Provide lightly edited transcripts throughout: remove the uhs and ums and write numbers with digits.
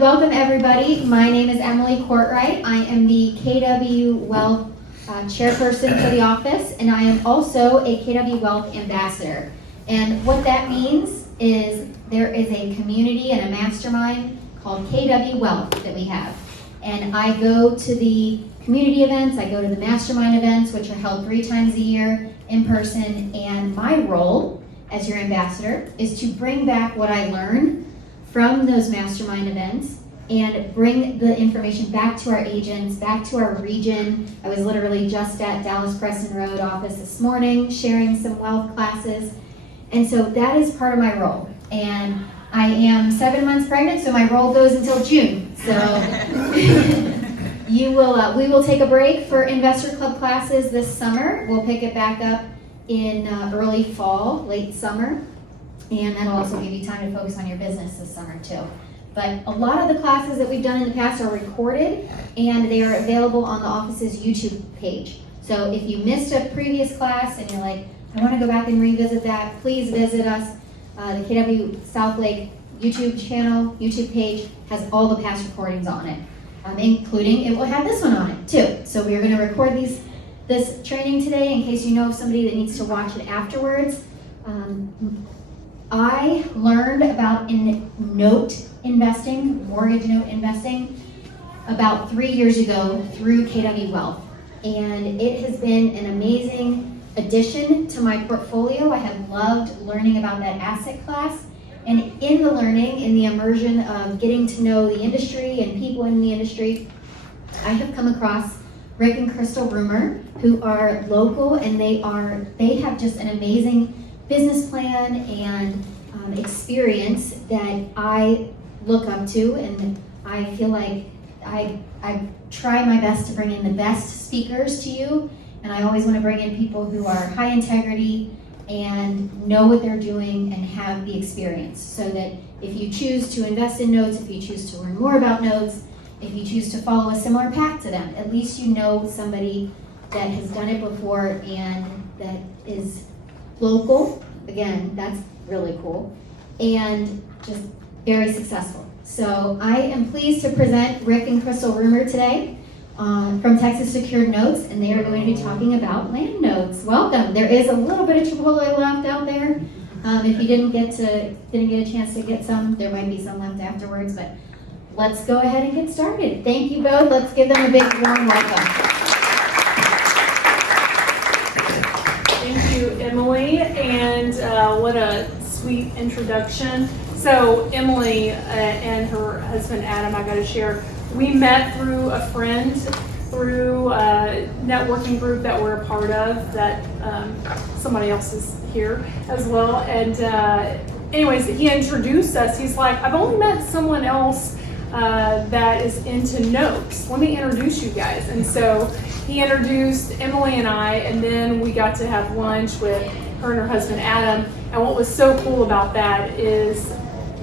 Welcome everybody. My name is Emily Courtright. I am the KW Wealth chairperson for the office, and I am also a KW Wealth ambassador. And what that means is there is a community and a mastermind called KW Wealth that we have. And I go to the community events, I go to the mastermind events, which are held 3 times a year in person. And my role as your ambassador is to bring back what I learned from those mastermind events and bring the information back to our agents, back to our region. I was literally just at Dallas Preston Road office this morning sharing some wealth classes. And so that is part of my role. And I am 7 months pregnant, so my role goes until June. So we will take a break for Investor Club classes this summer. We'll pick it back up in early fall, late summer. And that'll also give you time to focus on your business this summer too. But a lot of the classes that we've done in the past are recorded and they are available on the office's YouTube page. So if you missed a previous class and you're like, I want to go back and revisit that, please visit us. The KW South Lake YouTube channel, YouTube page has all the past recordings on it, including it will have this one on it too. So we are going to record this training today in case you know somebody that needs to watch it afterwards. I learned about note investing, mortgage note investing, about 3 years ago through KW Wealth. And it has been an amazing addition to my portfolio. I have loved learning about that asset class. And in the learning, in the immersion of getting to know the industry and people in the industry, I have come across Rick and Crystal Rumer, who are local, and they have just an amazing business plan and experience that I look up to, and I feel like I try my best to bring in the best speakers to you, and I always want to bring in people who are high integrity and know what they're doing and have the experience, so that if you choose to invest in notes, if you choose to learn more about notes, if you choose to follow a similar path to them, at least you know somebody that has done it before and that is local. Again, that's really cool, and just very successful. So I am pleased to present Rick and Crystal Rumer today from Texas Secured Notes, and they are going to be talking about land notes. Welcome. There is a little bit of Chipotle left out there. If you didn't get a chance to get some, there might be some left afterwards, but let's go ahead and get started. Thank you both. Let's give them a big warm welcome. Thank you, Emily, and what a sweet introduction. So Emily and her husband Adam, I got to share, we met through a friend, through a networking group that we're a part of, that somebody else is here as well. And anyways, he introduced us. He's like, I've only met someone else that is into notes. Let me introduce you guys. And so he introduced Emily and I, and then we got to have lunch with her and her husband Adam. And what was so cool about that is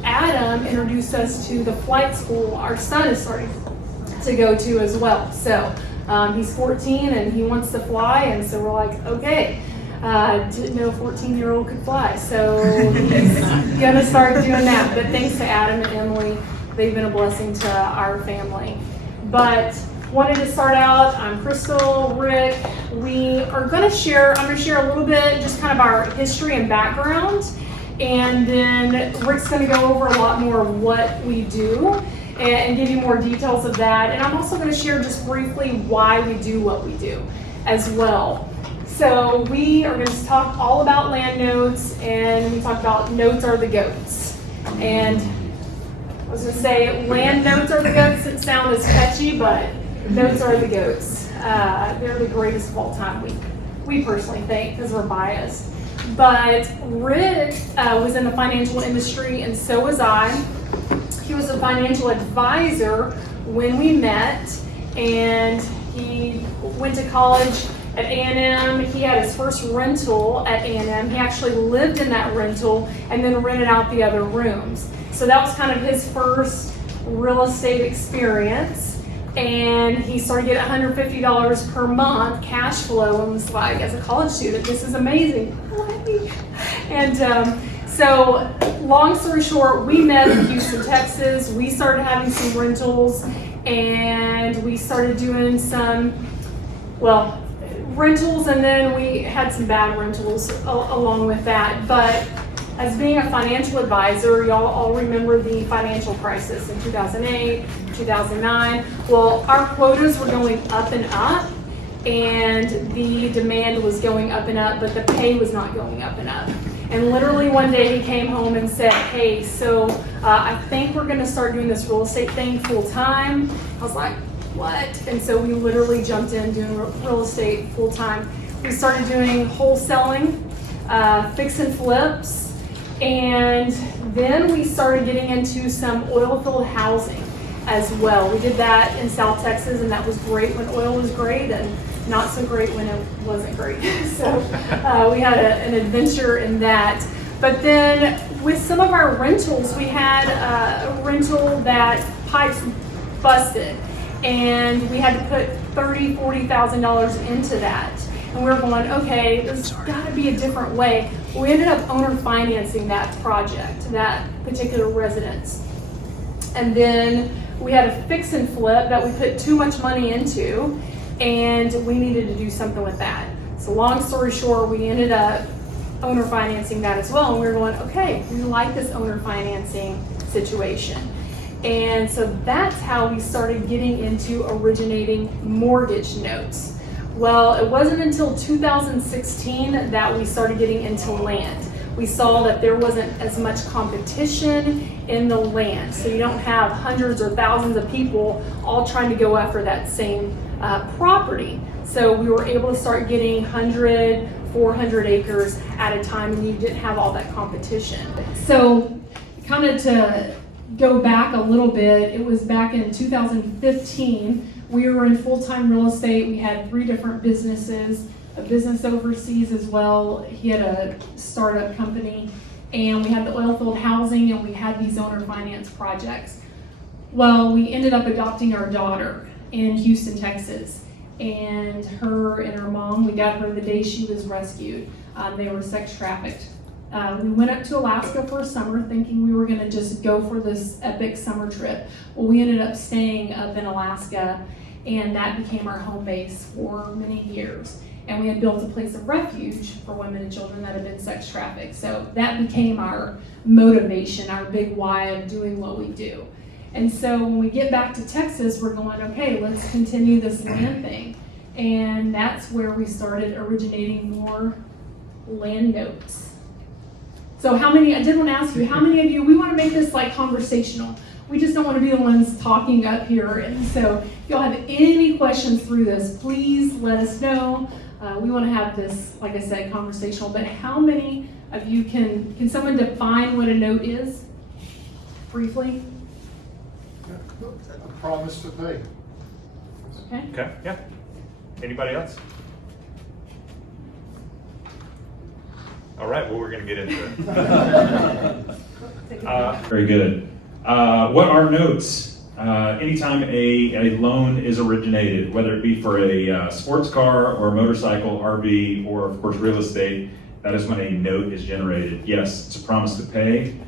Adam introduced us to the flight school our son is starting to go to as well. So he's 14 and he wants to fly, and so we're like, okay. Didn't know a 14-year-old could fly, so he's gonna start doing that. But thanks to Adam and Emily, they've been a blessing to our family. But wanted to start out, I'm Crystal, Rick. I'm gonna share a little bit, just kind of our history and background. And then Rick's gonna go over a lot more of what we do and give you more details of that. And I'm also gonna share just briefly why we do what we do as well. So we are going to talk all about land notes, and we talk about notes are the goats. And I was going to say land notes are the goats didn't sound as catchy, but notes are the goats. They're the greatest of all time, we personally think, because we're biased. But Rick was in the financial industry, and so was I. He was a financial advisor when we met, and he went to college at A&M. He had his first rental at A&M. He actually lived in that rental and then rented out the other rooms. So that was kind of his first real estate experience. And he started getting $150 per month cash flow and was like, as a college student, this is amazing. And so long story short, we met in Houston, Texas. We started having some rentals, and we started doing some, well, rentals, and then we had some bad rentals along with that. But as being a financial advisor, y'all all remember the financial crisis in 2008, 2009. Well, our quotas were going up and up, and the demand was going up and up, but the pay was not going up and up. And literally one day he came home and said, hey, so I think we're gonna start doing this real estate thing full time. I was like, what? And so we literally jumped in doing real estate full time. We started doing wholesaling, fix and flips, and then we started getting into some oil field housing as well. We did that in South Texas, and that was great when oil was great, and not so great when it wasn't great. So we had an adventure in that. But then with some of our rentals, we had a rental that pipes busted, and we had to put $30,000, $40,000 into that. And we were going, okay, there's gotta be a different way. We ended up owner financing that project, that particular residence. And then we had a fix and flip that we put too much money into, and we needed to do something with that. So long story short, we ended up owner financing that as well. And we were going, okay, we like this owner financing situation. And so that's how we started getting into originating mortgage notes. Well, it wasn't until 2016 that we started getting into land. We saw that there wasn't as much competition in the land. So you don't have hundreds or thousands of people all trying to go after that same property. So we were able to start getting 100, 400 acres at a time, and you didn't have all that competition. So kind of to go back a little bit, it was back in 2015. We were in full-time real estate. We had 3 different businesses, a business overseas as well. He had a startup company, and we had the oil field housing, and we had these owner finance projects. Well, we ended up adopting our daughter in Houston, Texas, and her and her mom, we got her the day she was rescued. They were sex trafficked. We went up to Alaska for a summer thinking we were gonna just go for this epic summer trip. Well, we ended up staying up in Alaska, and that became our home base for many years. And we had built a place of refuge for women and children that had been sex trafficked. So that became our motivation, our big why of doing what we do. And so when we get back to Texas, we're going, okay, let's continue this land thing. And that's where we started originating more land notes. So how many, I did want to ask you, how many of you, we want to make this like conversational. We just don't want to be the ones talking up here. And so if y'all have any questions through this, please let us know. We want to have this, like I said, conversational. But how many of you can someone define what a note is briefly? A promise to pay. Okay. Okay, yeah. Anybody else? All right, well, we're going to get into it. Very good. What are notes? Anytime a loan is originated, whether it be for a sports car or a motorcycle, RV, or of course real estate, that is when a note is generated. Yes, it's a promise to pay.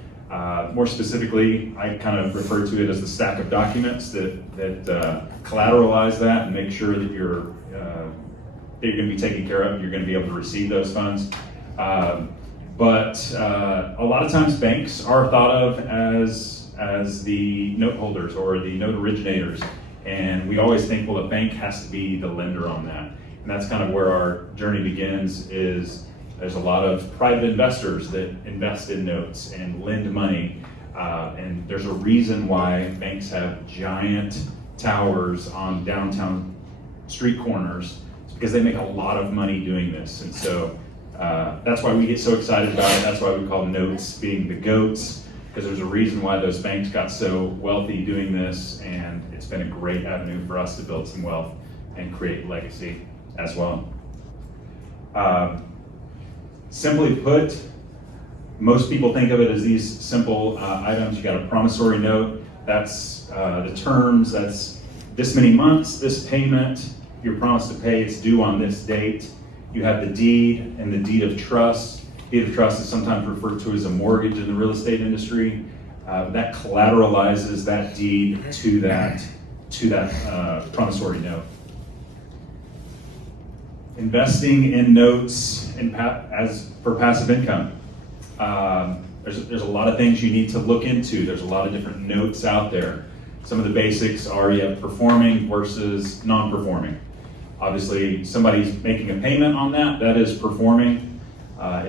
More specifically, I kind of refer to it as the stack of documents that collateralize that and make sure that you're going to be taken care of. You're going to be able to receive those funds. But a lot of times banks are thought of as the note holders or the note originators. And we always think, well, a bank has to be the lender on that. And that's kind of where our journey begins. Is there's a lot of private investors that invest in notes and lend money. And there's a reason why banks have giant towers on downtown street corners. It's because they make a lot of money doing this. And so that's why we get so excited about it. That's why we call notes being the goats, because there's a reason why those banks got so wealthy doing this, and it's been a great avenue for us to build some wealth and create legacy as well. Simply put, most people think of it as these simple items. You got a promissory note, that's the terms, that's this many months, this payment, your promise to pay, it's due on this date. You have the deed and the deed of trust, Deed of trust is sometimes referred to as a mortgage in the real estate industry. That collateralizes that deed to that promissory note. Investing in notes as for passive income. There's a lot of things you need to look into. There's a lot of different notes out there. Some of the basics are you have performing versus non-performing. Obviously, somebody's making a payment on that is performing.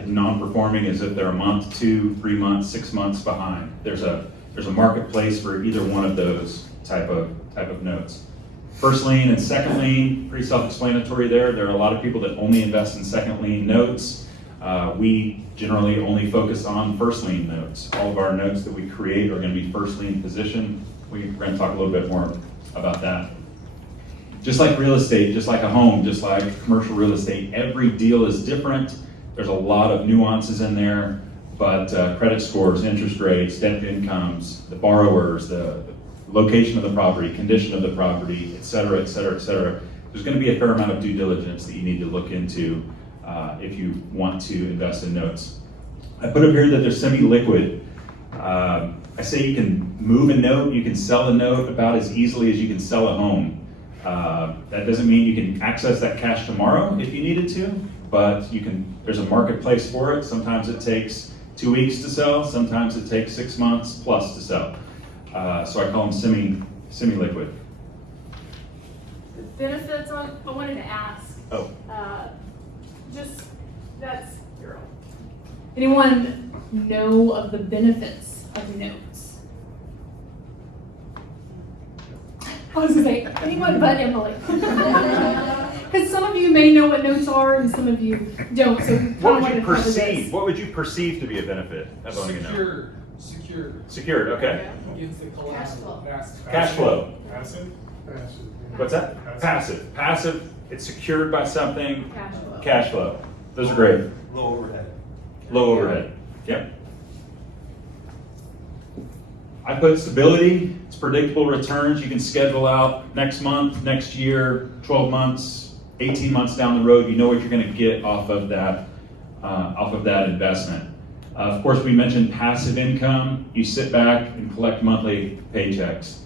Non-performing is if they're a month, 2, 3 months, 6 months behind. There's a marketplace for either one of those type of notes. First lien and second lien, pretty self-explanatory there. There are a lot of people that only invest in second lien notes. We generally only focus on first lien notes. All of our notes that we create are going to be first lien position. We're going to talk a little bit more about that. Just like real estate, just like a home, just like commercial real estate, every deal is different. There's a lot of nuances in there, but credit scores, interest rates, debt to incomes, the borrowers, the location of the property, condition of the property, et cetera, et cetera, et cetera. There's going to be a fair amount of due diligence that you need to look into if you want to invest in notes. I put up here that they're semi-liquid. I say you can move a note, you can sell a note about as easily as you can sell a home. That doesn't mean you can access that cash tomorrow if you needed to, but there's a marketplace for it. Sometimes it takes 2 weeks to sell, sometimes it takes 6 months plus to sell. So I call them semi-liquid. The benefits I wanted to ask. Oh. That's your own. Anyone know of the benefits of notes? I was gonna say, anyone but Emily. Because some of you may know what notes are and some of you don't, so What would you perceive to be a benefit of owning a note? Secured, okay. Against the collateral. Cash flow. Passive? What's that? Passive, it's secured by something. Cash flow. Cash flow. Those are great. Low overhead. Yep. I put stability, it's predictable returns. You can schedule out next month, next year, 12 months, 18 months down the road. You know what you're going to get off of that investment. Of course, we mentioned passive income. You sit back and collect monthly paychecks.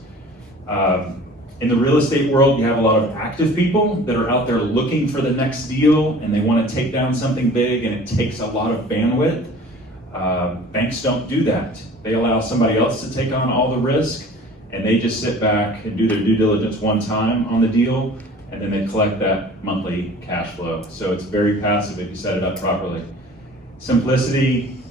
In the real estate world, you have a lot of active people that are out there looking for the next deal and they want to take down something big and it takes a lot of bandwidth. Banks don't do that. They allow somebody else to take on all the risk and they just sit back and do their due diligence one time on the deal and then they collect that monthly cash flow. So it's very passive if you set it up properly. Simplicity,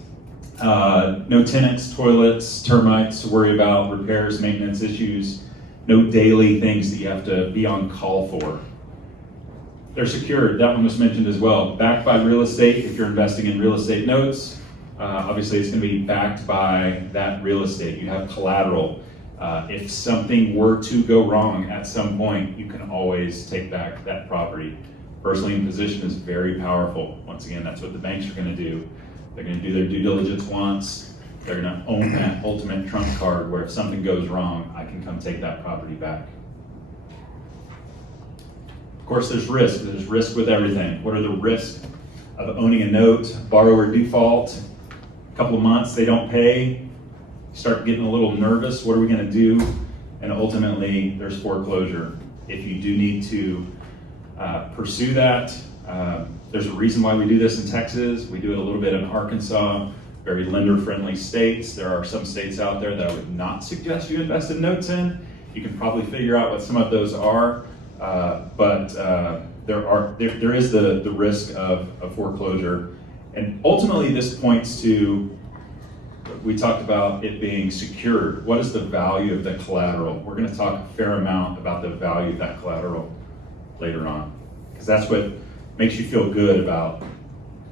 no tenants, toilets, termites to worry about, repairs, maintenance issues. No daily things that you have to be on call for. They're secured, that one was mentioned as well. Backed by real estate, if you're investing in real estate notes, obviously it's going to be backed by that real estate. You have collateral. If something were to go wrong at some point, you can always take back that property. First lien position is very powerful. Once again, that's what the banks are going to do. They're going to do their due diligence once. They're going to own that ultimate trump card where if something goes wrong, I can come take that property back. Of course, there's risk. There's risk with everything. What are the risks of owning a note? Borrower default, a couple of months, they don't pay. You start getting a little nervous. What are we going to do? And ultimately, there's foreclosure. If you do need to pursue that, there's a reason why we do this in Texas. We do it a little bit in Arkansas. Very lender-friendly states. There are some states out there that I would not suggest you invest in notes in. You can probably figure out what some of those are, but there is the risk of foreclosure. And ultimately this points to, we talked about it being secured. What is the value of the collateral? We're going to talk a fair amount about the value of that collateral later on, because that's what makes you feel good about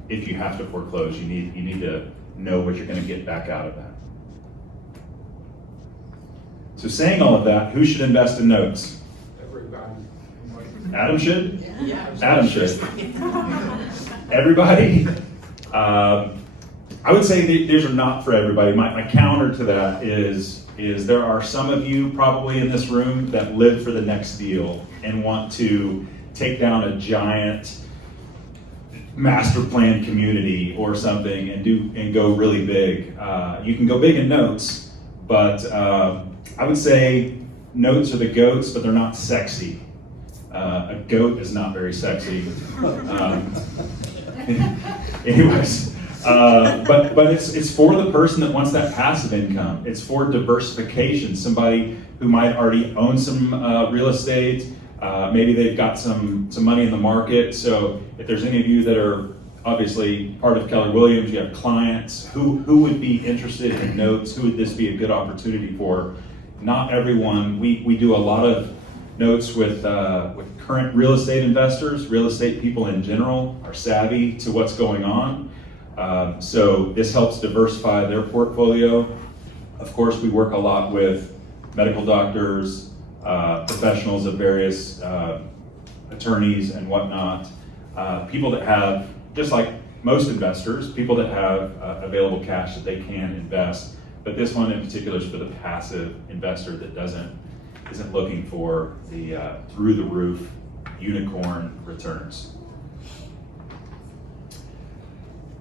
if you have to foreclose. You need to know what you're going to get back out of that. So saying all of that, who should invest in notes? Everybody. Adam should? Yeah. Adam should. Everybody? I would say these are not for everybody. My counter to that is there are some of you probably in this room that live for the next deal and want to take down a giant master plan community or something and go really big. You can go big in notes, but I would say notes are the goats, but they're not sexy. A goat is not very sexy. Anyways, but it's for the person that wants that passive income. It's for diversification. Somebody who might already own some real estate. Maybe they've got some money in the market. So if there's any of you that are obviously part of Keller Williams, you have clients, who would be interested in notes? Who would this be a good opportunity for? Not everyone. We do a lot of notes with current real estate investors. Real estate people in general are savvy to what's going on. So this helps diversify their portfolio. Of course, we work a lot with medical doctors, professionals of various attorneys and whatnot, people that have, just like most investors, people that have available cash that they can invest. But this one in particular is for the passive investor that isn't looking for the through the roof unicorn returns.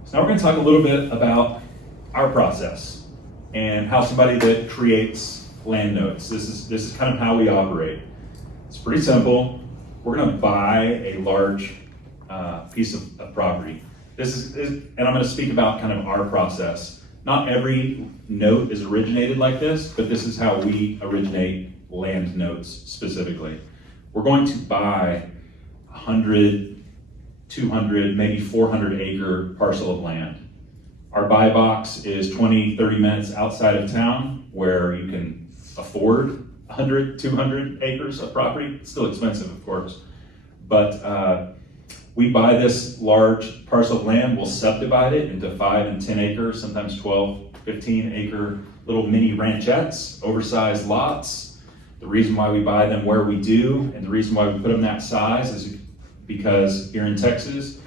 So now we're going to talk a little bit about our process and how somebody that creates land notes. This is kind of how we operate. It's pretty simple. We're going to buy a large piece of property. And I'm going to speak about kind of our process. Not every note is originated like this, but this is how we originate land notes specifically. We're going to buy 100, 200, maybe 400 acre parcel of land. Our buy box is 20, 30 minutes outside of town where you can afford 100, 200 acres of property. It's still expensive, of course. But we buy this large parcel of land, we'll subdivide it into 5 and 10 acres, sometimes 12, 15 acre little mini ranchettes, oversized lots. The reason why we buy them where we do, and the reason why we put them that size is because here in Texas,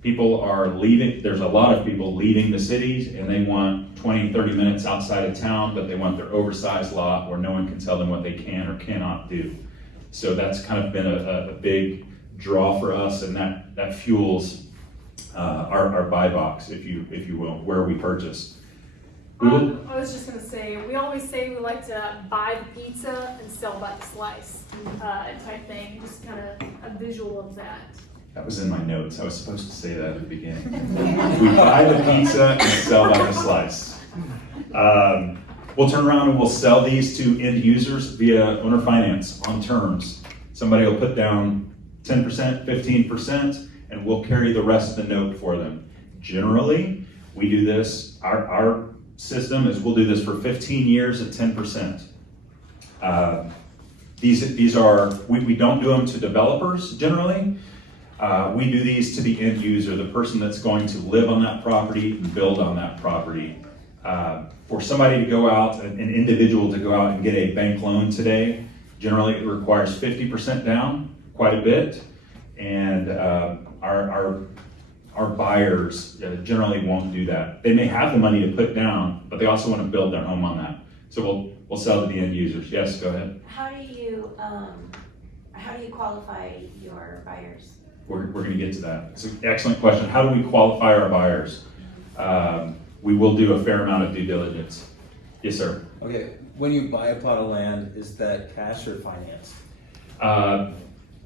people are leaving, there's a lot of people leaving the cities and they want 20, 30 minutes outside of town, but they want their oversized lot where no one can tell them what they can or cannot do. So that's kind of been a big draw for us, and that fuels our buy box, if you will, where we purchase. I was just going to say, we always say we like to buy the pizza and sell by the slice type thing, just kind of a visual of that. That was in my notes. I was supposed to say that at the beginning. We buy the pizza and sell by the slice. We'll turn around and we'll sell these to end users via owner finance on terms. Somebody will put down 10%, 15%, and we'll carry the rest of the note for them. Generally, we do this, our system is we'll do this for 15 years at 10%. These are, we don't do them to developers generally. We do these to the end user, the person that's going to live on that property and build on that property. For somebody to go out, an individual to go out and get a bank loan today, generally it requires 50% down, quite a bit, and our buyers generally won't do that. They may have the money to put down, but they also want to build their home on that. So we'll sell to the end users. Yes, go ahead. How do you qualify your buyers? We're going to get to that. It's an excellent question. How do we qualify our buyers? We will do a fair amount of due diligence. Yes, sir. Okay, when you buy a plot of land, is that cash or finance? A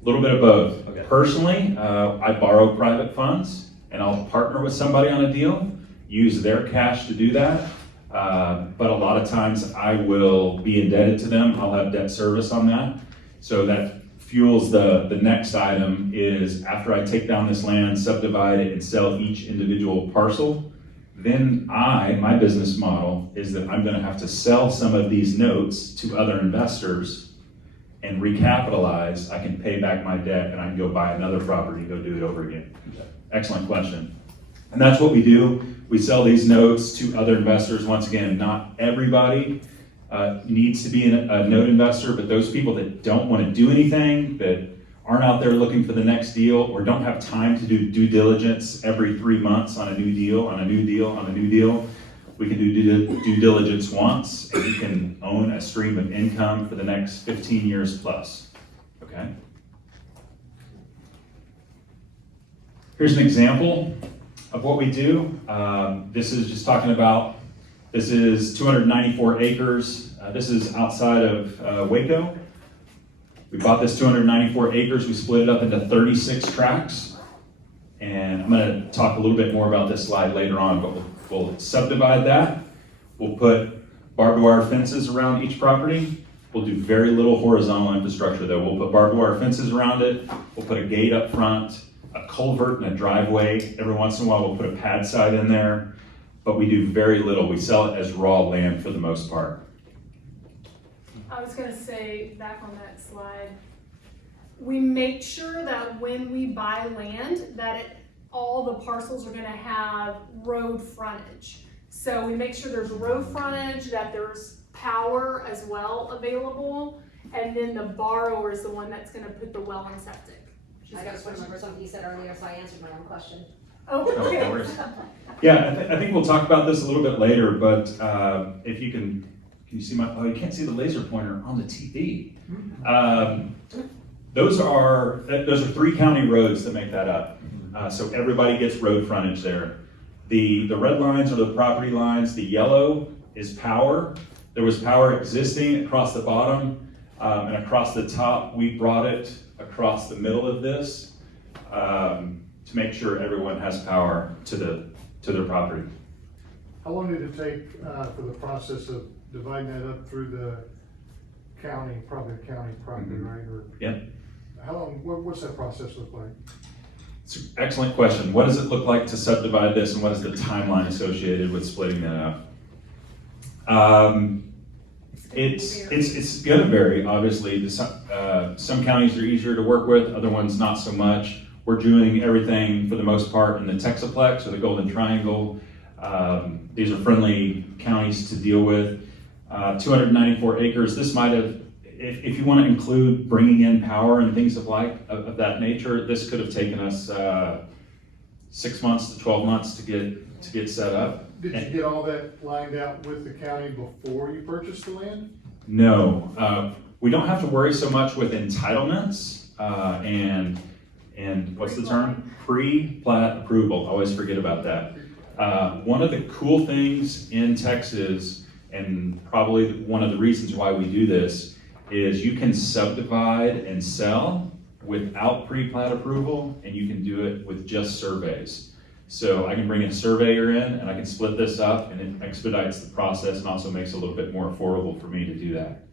little bit of both. Okay. Personally, I borrow private funds and I'll partner with somebody on a deal, use their cash to do that. But a lot of times I will be indebted to them. I'll have debt service on that. So that fuels the next item is after I take down this land, subdivide it, and sell each individual parcel, then my business model is that I'm gonna have to sell some of these notes to other investors and recapitalize. I can pay back my debt and I can go buy another property, go do it over again. Excellent question. And that's what we do. We sell these notes to other investors. Once again, not everybody needs to be a note investor, but those people that don't want to do anything, that aren't out there looking for the next deal, or don't have time to do due diligence every 3 months on a new deal, on a new deal, on a new deal, we can do due diligence once, and you can own a stream of income for the next 15 years plus, okay? Here's an example of what we do. This is just talking about, this is 294 acres. This is outside of Waco. We bought this 294 acres. We split it up into 36 tracts. And I'm going to talk a little bit more about this slide later on, but we'll subdivide that. We'll put barbed wire fences around each property. We'll do very little horizontal infrastructure though. We'll put barbed wire fences around it. We'll put a gate up front, a culvert and a driveway. Every once in a while we'll put a pad site in there, but we do very little. We sell it as raw land for the most part. I was gonna say, back on that slide, we make sure that when we buy land, that all the parcels are gonna have road frontage. So we make sure there's road frontage, that there's power as well available, and then the borrower is the one that's gonna put the well and septic. I just remember something you said earlier, so I answered my own question. Oh, No okay. worries. Yeah, I think we'll talk about this a little bit later, but if you can you see my, oh, you can't see the laser pointer on the TV. Those are 3 county roads that make that up. So everybody gets road frontage there. The red lines are the property lines. The yellow is power. There was power existing across the bottom and across the top. We brought it across the middle of this to make sure everyone has power to their property. How long did it take for the process of dividing that up through the county, probably a county property, right? Or Yep. how long, what's that process look like? It's an excellent question. What does it look like to subdivide this, and what is the timeline associated with splitting that up? It's gonna vary, obviously. Some counties are easier to work with, other ones not so much. We're doing everything for the most part in the Texaplex or the Golden Triangle. These are friendly counties to deal with. 294 acres. This might have, if you want to include bringing in power and things of that nature, this could have taken us 6 months to 12 months to get set up. Did you get all that lined out with the county before you purchased the land? No, we don't have to worry so much with entitlements and what's the term? Pre-plat approval. I always forget about that. One of the cool things in Texas, and probably one of the reasons why we do this, is you can subdivide and sell without pre-plat approval, and you can do it with just surveys. So I can bring a surveyor in and I can split this up, and it expedites the process and also makes it a little bit more affordable for me to do that.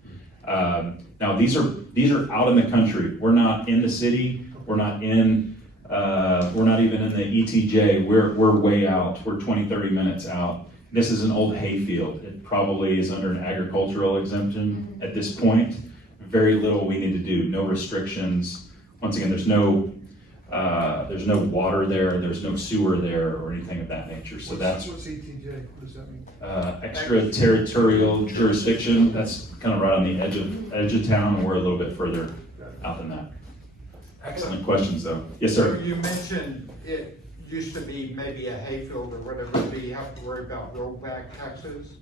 Now these are out in the country. We're not in the city. We're not even in the ETJ. We're way out. We're 20, 30 minutes out. This is an old hayfield. It probably is under an agricultural exemption at this point. Very little we need to do. No restrictions. Once again, there's no water there. There's no sewer there or anything of that nature. So that's What's ETJ? What does that mean? extraterritorial jurisdiction. That's kind of right on the edge of town, and we're a little bit further out than that. Excellent questions, though. Yes, sir. So you mentioned it used to be maybe a hayfield or whatever, do you have to worry about rollback taxes?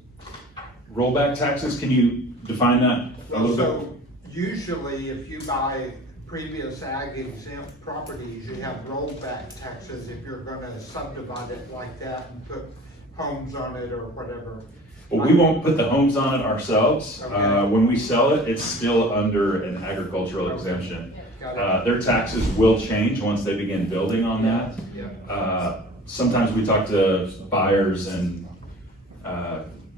Rollback taxes, can you define that a little bit? So usually if you buy previous ag exempt properties, you have rollback taxes if you're gonna subdivide it like that and put homes on it or whatever. Well, we won't put the homes on it ourselves. Okay. When we sell it, it's still under an agricultural exemption. Got it. Their taxes will change once they begin building on that. Yeah. Sometimes we talk to buyers, and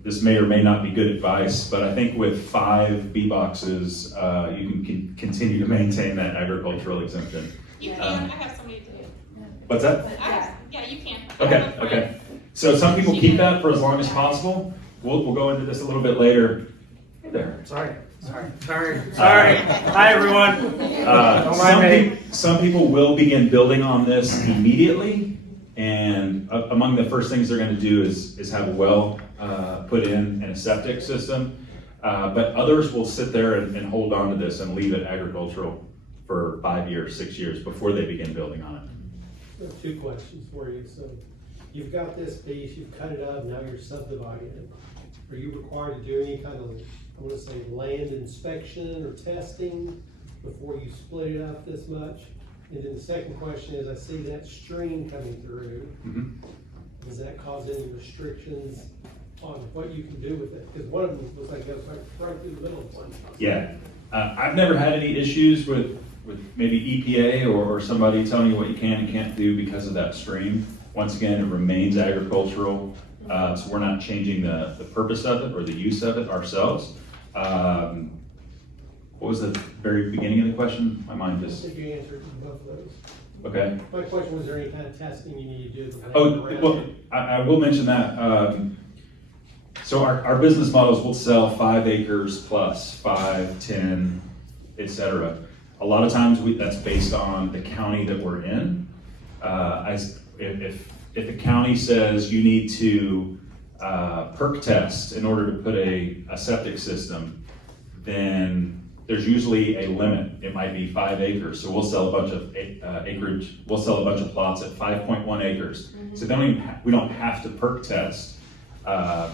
this may or may not be good advice, but I think with 5 B boxes, you can continue to maintain that agricultural exemption. You can, I have somebody to do it. What's that? Yeah, you can. Okay. So some people keep that for as long as possible. We'll go into this a little bit later. Hey there. Sorry. Hi, everyone. Don't mind me. Some people will begin building on this immediately, and among the first things they're going to do is have a well put in and a septic system. But others will sit there and hold on to this and leave it agricultural for 5 years, 6 years before they begin building on it. I have 2 questions for you. So you've got this piece, you've cut it up, now you're subdividing it. Are you required to do any kind of, I want to say, land inspection or testing before you split it up this much? And then the second question is, I see that stream coming through. Mhm. Does that cause any restrictions on what you can do with it? Because one of them looks like it goes right through the middle of one. Yeah, I've never had any issues with maybe EPA or somebody telling you what you can and can't do because of that stream. Once again, it remains agricultural, so we're not changing the purpose of it or the use of it ourselves. What was the very beginning of the question? My mind I just, think you answered both of those. okay. My question was, there any kind of testing you need to do? with the Oh, land well, around it? I will mention that. So our business models will sell 5 acres plus 5, 10, etc. A lot of times that's based on the county that we're in. If the county says you need to perk test in order to put a septic system, then there's usually a limit. It might be 5 acres. So we'll sell a bunch of acreage. We'll sell a bunch of plots at 5.1 acres. So then we don't have to perk test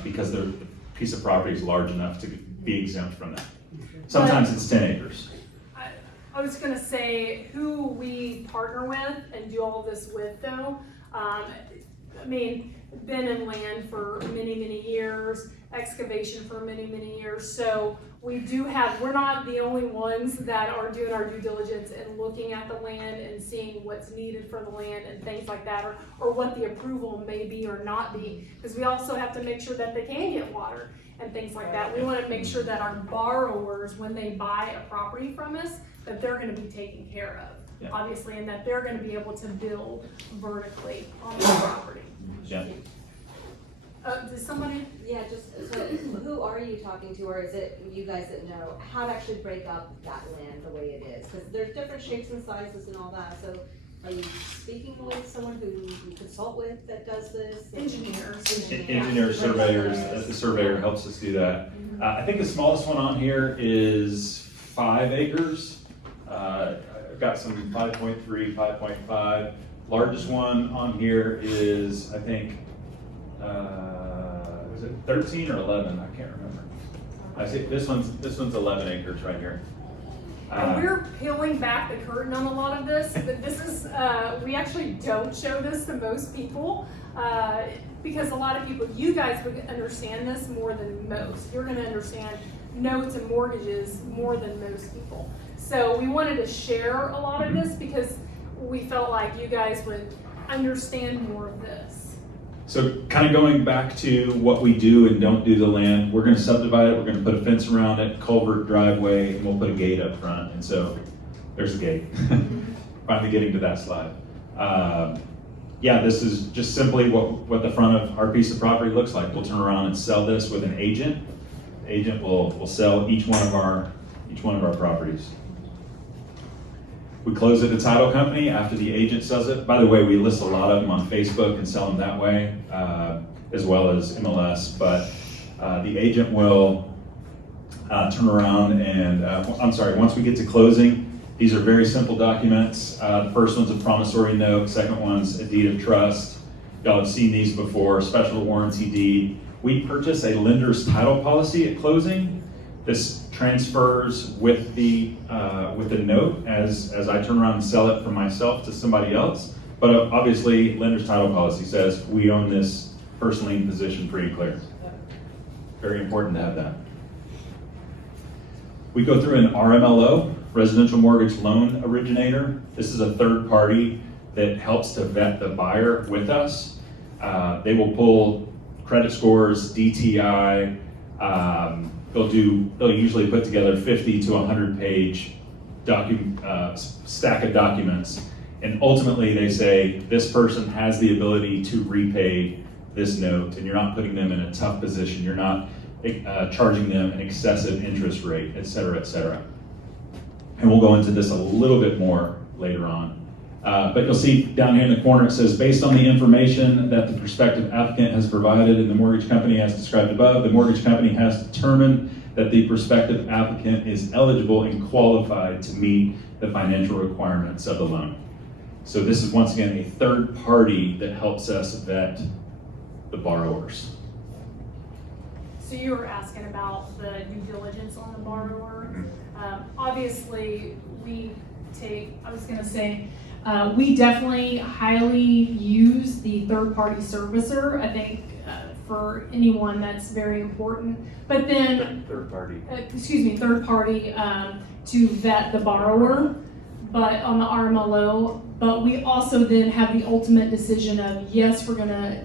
because the piece of property is large enough to be exempt from that. Sometimes it's 10 acres. I was gonna say who we partner with and do all this with though. I mean, been in land for many, many years, excavation for many, many years. So we're not the only ones that are doing our due diligence and looking at the land and seeing what's needed for the land and things like that, or what the approval may be or not be. Because we also have to make sure that they can get water and things like that. We wanna make sure that our borrowers, when they buy a property from us, that they're gonna be taken care of, Yeah. obviously, and that they're gonna be able to build vertically on the property. Yeah. Does somebody? Yeah, just, so who are you talking to, or is it you guys that know how to actually break up that land the way it is? Because there's different shapes and sizes and all that, so are you speaking with someone who you consult with that does this? Engineers. Engineers, surveyors, the surveyor helps us do that. I think the smallest one on here is 5 acres. I've got some 5.3, 5.5. Largest one on here is, I think, was it 13 or 11? I can't remember. I see this one's 11 acres right here. And we're peeling back the curtain on a lot of this, but this is, we actually don't show this to most people, because a lot of people, you guys would understand this more than most. You're gonna understand notes and mortgages more than most people. So we wanted to share a lot of this because we felt like you guys would understand more of this. So kind of going back to what we do and don't do to the land, we're gonna subdivide it, we're gonna put a fence around it, culvert, driveway, and we'll put a gate up front. And so there's a gate. Finally getting to that slide. Yeah, this is just simply what the front of our piece of property looks like. We'll turn around and sell this with an agent. The agent will sell each one of our properties. We close it to title company after the agent sells it. By the way, we list a lot of them on Facebook and sell them that way, as well as MLS. But the agent will turn around and, once we get to closing, these are very simple documents. The first one's a promissory note, second one's a deed of trust. Y'all have seen these before, special warranty deed. We purchase a lender's title policy at closing. This transfers with the note as I turn around and sell it from myself to somebody else. But obviously, lender's title policy says we own this first lien position free and clear. Very important to have that. We go through an RMLO, Residential Mortgage Loan Originator. This is a third party that helps to vet the buyer with us. They will pull credit scores, DTI. They'll usually put together 50 to 100 page stack of documents. And ultimately they say, this person has the ability to repay this note, and you're not putting them in a tough position. You're not charging them an excessive interest rate, et cetera, et cetera. And we'll go into this a little bit more later on. But you'll see down here in the corner, it says, based on the information that the prospective applicant has provided and the mortgage company as described above, the mortgage company has determined that the prospective applicant is eligible and qualified to meet the financial requirements of the loan. So this is once again a third party that helps us vet the borrowers. So you were asking about the due diligence on the borrower. Obviously, we take, I was gonna say, We definitely highly use the third-party servicer. I think for anyone that's very important. But then, Third party. third party to vet the borrower, but on the RMLO. But we also then have the ultimate decision of yes, we're gonna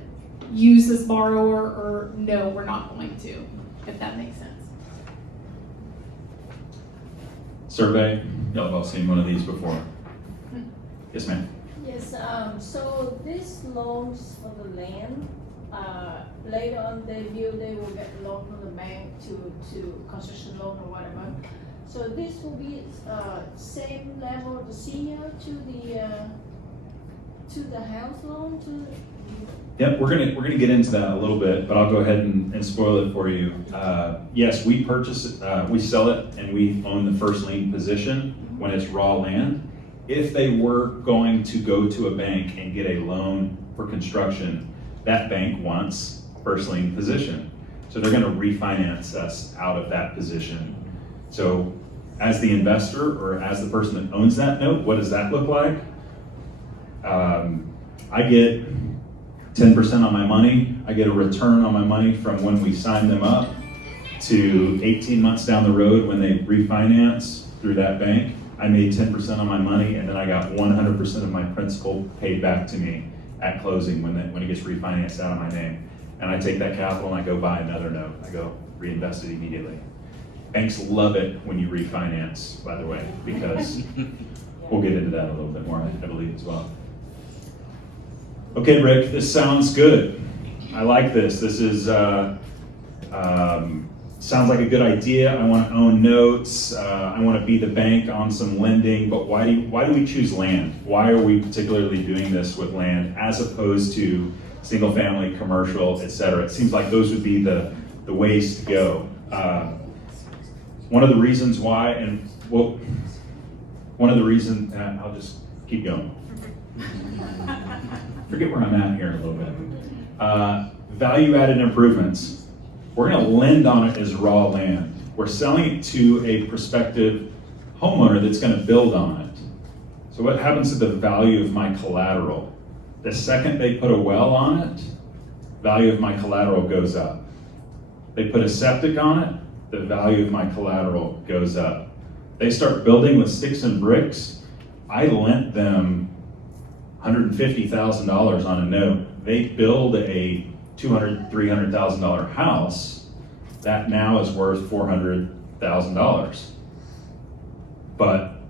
use this borrower, or no, we're not going to, if that makes sense. Survey, y'all have all seen one of these before. Yes, ma'am. Yes, so these loans for the land, later on they will get loan from the bank to construction loan or whatever. So this will be, same level of the senior to the house loan to? Yep, we're gonna get into that a little bit, but I'll go ahead and spoil it for you. Yes, we purchase it, we sell it, and we own the first lien position when it's raw land. If they were going to go to a bank and get a loan for construction, that bank wants first lien position. So they're gonna refinance us out of that position. So as the investor or as the person that owns that note, what does that look like? I get 10% on my money. I get a return on my money from when we sign them up to 18 months down the road when they refinance through that bank. I made 10% on my money, and then I got 100% of my principal paid back to me at closing when it gets refinanced out of my name. And I take that capital and I go buy another note. I go reinvest it immediately. Banks love it when you refinance, by the way, because we'll get into that a little bit more, I believe, as well. Okay, Rick, this sounds good. I like this. This is sounds like a good idea. I want to own notes. I want to be the bank on some lending. But why do we choose land? Why are we particularly doing this with land as opposed to single family, commercial, etc.? It seems like those would be the ways to go. One of the reasons why, I'll just keep going. Forget where I'm at here a little bit. Value-added improvements. We're gonna lend on it as raw land. We're selling it to a prospective homeowner that's gonna build on it. So what happens to the value of my collateral? The second they put a well on it, value of my collateral goes up. They put a septic on it, the value of my collateral goes up. They start building with sticks and bricks. I lent them $150,000 on a note. They build a $200,000, $300,000 house that now is worth $400,000. But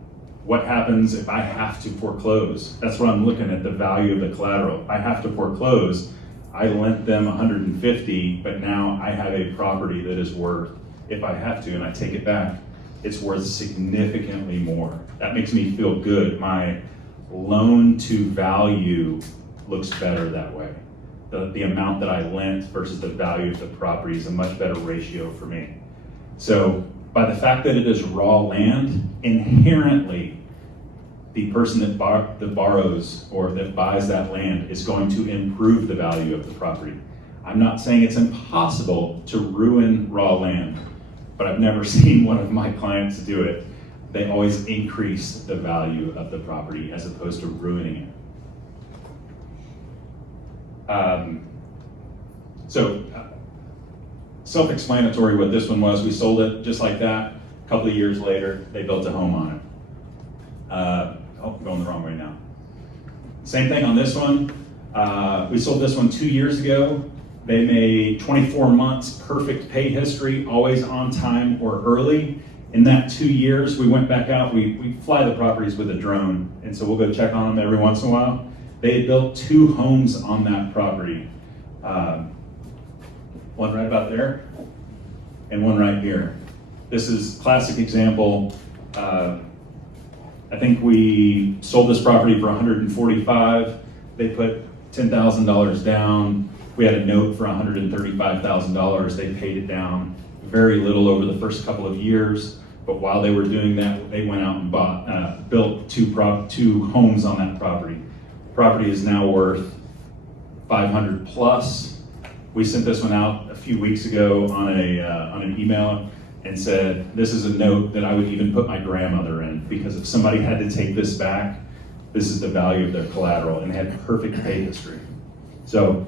what happens if I have to foreclose? That's what I'm looking at, the value of the collateral. I have to foreclose. I lent them $150,000, but now I have a property that is worth, if I have to and I take it back, it's worth significantly more. That makes me feel good. My loan to value looks better that way. The amount that I lent versus the value of the property is a much better ratio for me. So by the fact that it is raw land, inherently the person that borrows or that buys that land is going to improve the value of the property. I'm not saying it's impossible to ruin raw land, but I've never seen one of my clients do it. They always increase the value of the property as opposed to ruining it. Self-explanatory what this one was. We sold it just like that. A couple of years later, they built a home on it. I'm going the wrong way now. Same thing on this one. We sold this one 2 years ago. They made 24 months perfect pay history, always on time or early. In that 2 years, we went back out. We fly the properties with a drone, and so we'll go check on them every once in a while. They had built 2 homes on that property. One right about there, and one right here. This is a classic example. I think we sold this property for $145,000. They put $10,000 down. We had a note for $135,000. They paid it down very little over the first couple of years. But while they were doing that, they went out and built 2 homes on that property. Property is now worth $500 plus. We sent this one out a few weeks ago on an email and said, this is a note that I would even put my grandmother in, because if somebody had to take this back, This is the value of their collateral, and they had perfect pay history. So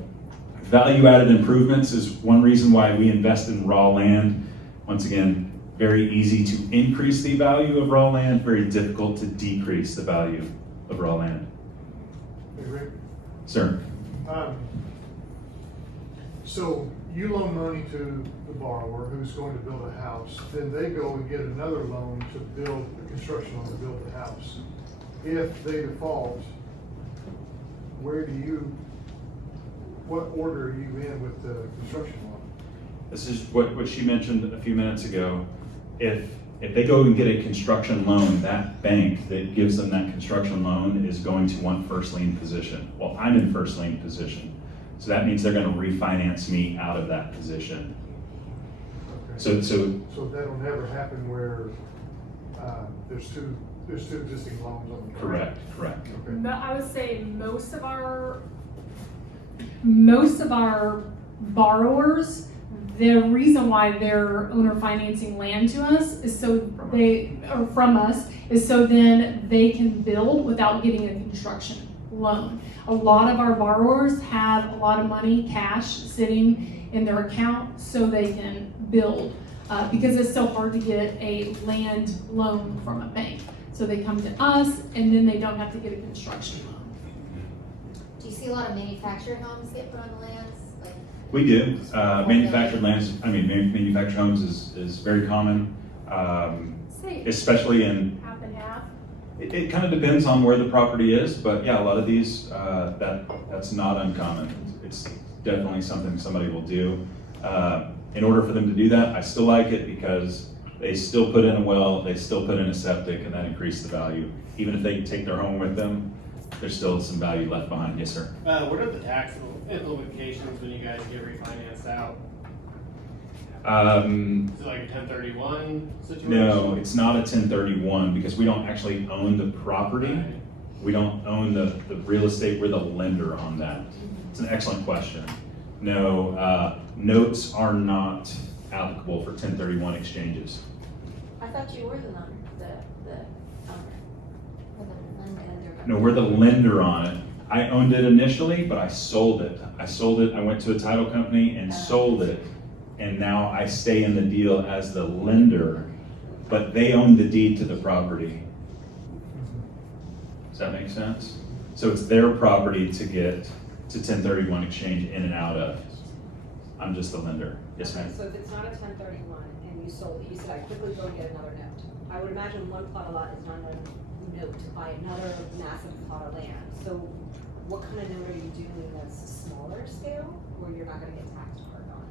value-added improvements is one reason why we invest in raw land. Once again, very easy to increase the value of raw land, very difficult to decrease the value of raw land. Hey, Rick, Sir? so you loan money to the borrower who's going to build a house, then they go and get another loan to build a construction loan to build the house. If they default, what order are you in with the construction loan? This is what she mentioned a few minutes ago. If they go and get a construction loan, that bank that gives them that construction loan is going to want first lien position. Well, I'm in first lien position. So that means they're gonna refinance me out of that position. Okay. So that'll never happen where, there's two existing loans on the. correct. But I would say most of our borrowers, the reason why they're owner financing land to us is from us is so then they can build without getting a construction loan. A lot of our borrowers have a lot of money, cash sitting in their account so they can build, because it's so hard to get a land loan from a bank. So they come to us and then they don't have to get a construction loan. Do you see a lot of manufactured homes get put on the lands? Like, We do. Manufactured homes is very common, Say especially in, half and half. it kind of depends on where the property is, but yeah, a lot of these, that's not uncommon. It's definitely something somebody will do. In order for them to do that, I still like it because they still put in a well, they still put in a septic, and that increases the value. Even if they take their home with them, there's still some value left behind. Yes, sir? What are the tax implications when you guys get refinanced out? Is it like a 1031 situation? No, it's not a 1031 because we don't actually own the property. Right. We don't own the real estate. We're the lender on that. It's an excellent question. No, notes are not applicable for 1031 exchanges. I thought you were the owner. No, we're the lender on it. I owned it initially, but I sold it. I went to a title company and sold it. And now I stay in the deal as the lender, but they own the deed to the property. Does that make sense? So it's their property to get to 1031 exchange in and out of. I'm just the lender. Yes, ma'am? So if it's not a 1031 and you sold it, you said I quickly go and get another note. I would imagine one plot of lot is not enough note to buy another massive plot of land. So what kind of note are you doing that's smaller scale where you're not gonna get taxed hard on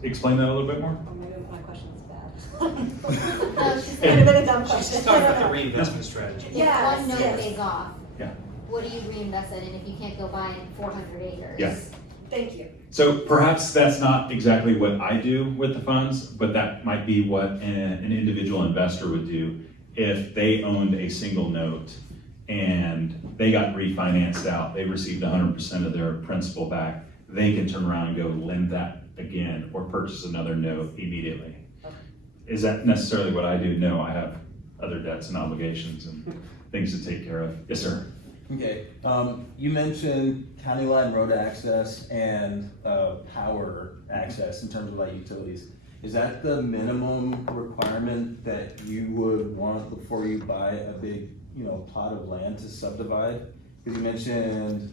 it? Explain that a little bit more. Or maybe my question is bad. It's Might have been a dumb question. She's talking about the reinvestment strategy. Yes, one note yes. pays off. Yeah. What do you reinvest it in if you can't go buy 400 acres? Yeah. Thank you. So perhaps that's not exactly what I do with the funds, but that might be what an individual investor would do if they owned a single note and they got refinanced out, they received 100% of their principal back, they can turn around and go lend that again or purchase another note immediately. Okay. Is that necessarily what I do? No, I have other debts and obligations and things to take care of. Yes, sir. Okay, you mentioned county line road access and power access in terms of like utilities. Is that the minimum requirement that you would want before you buy a big, plot of land to subdivide? Because you mentioned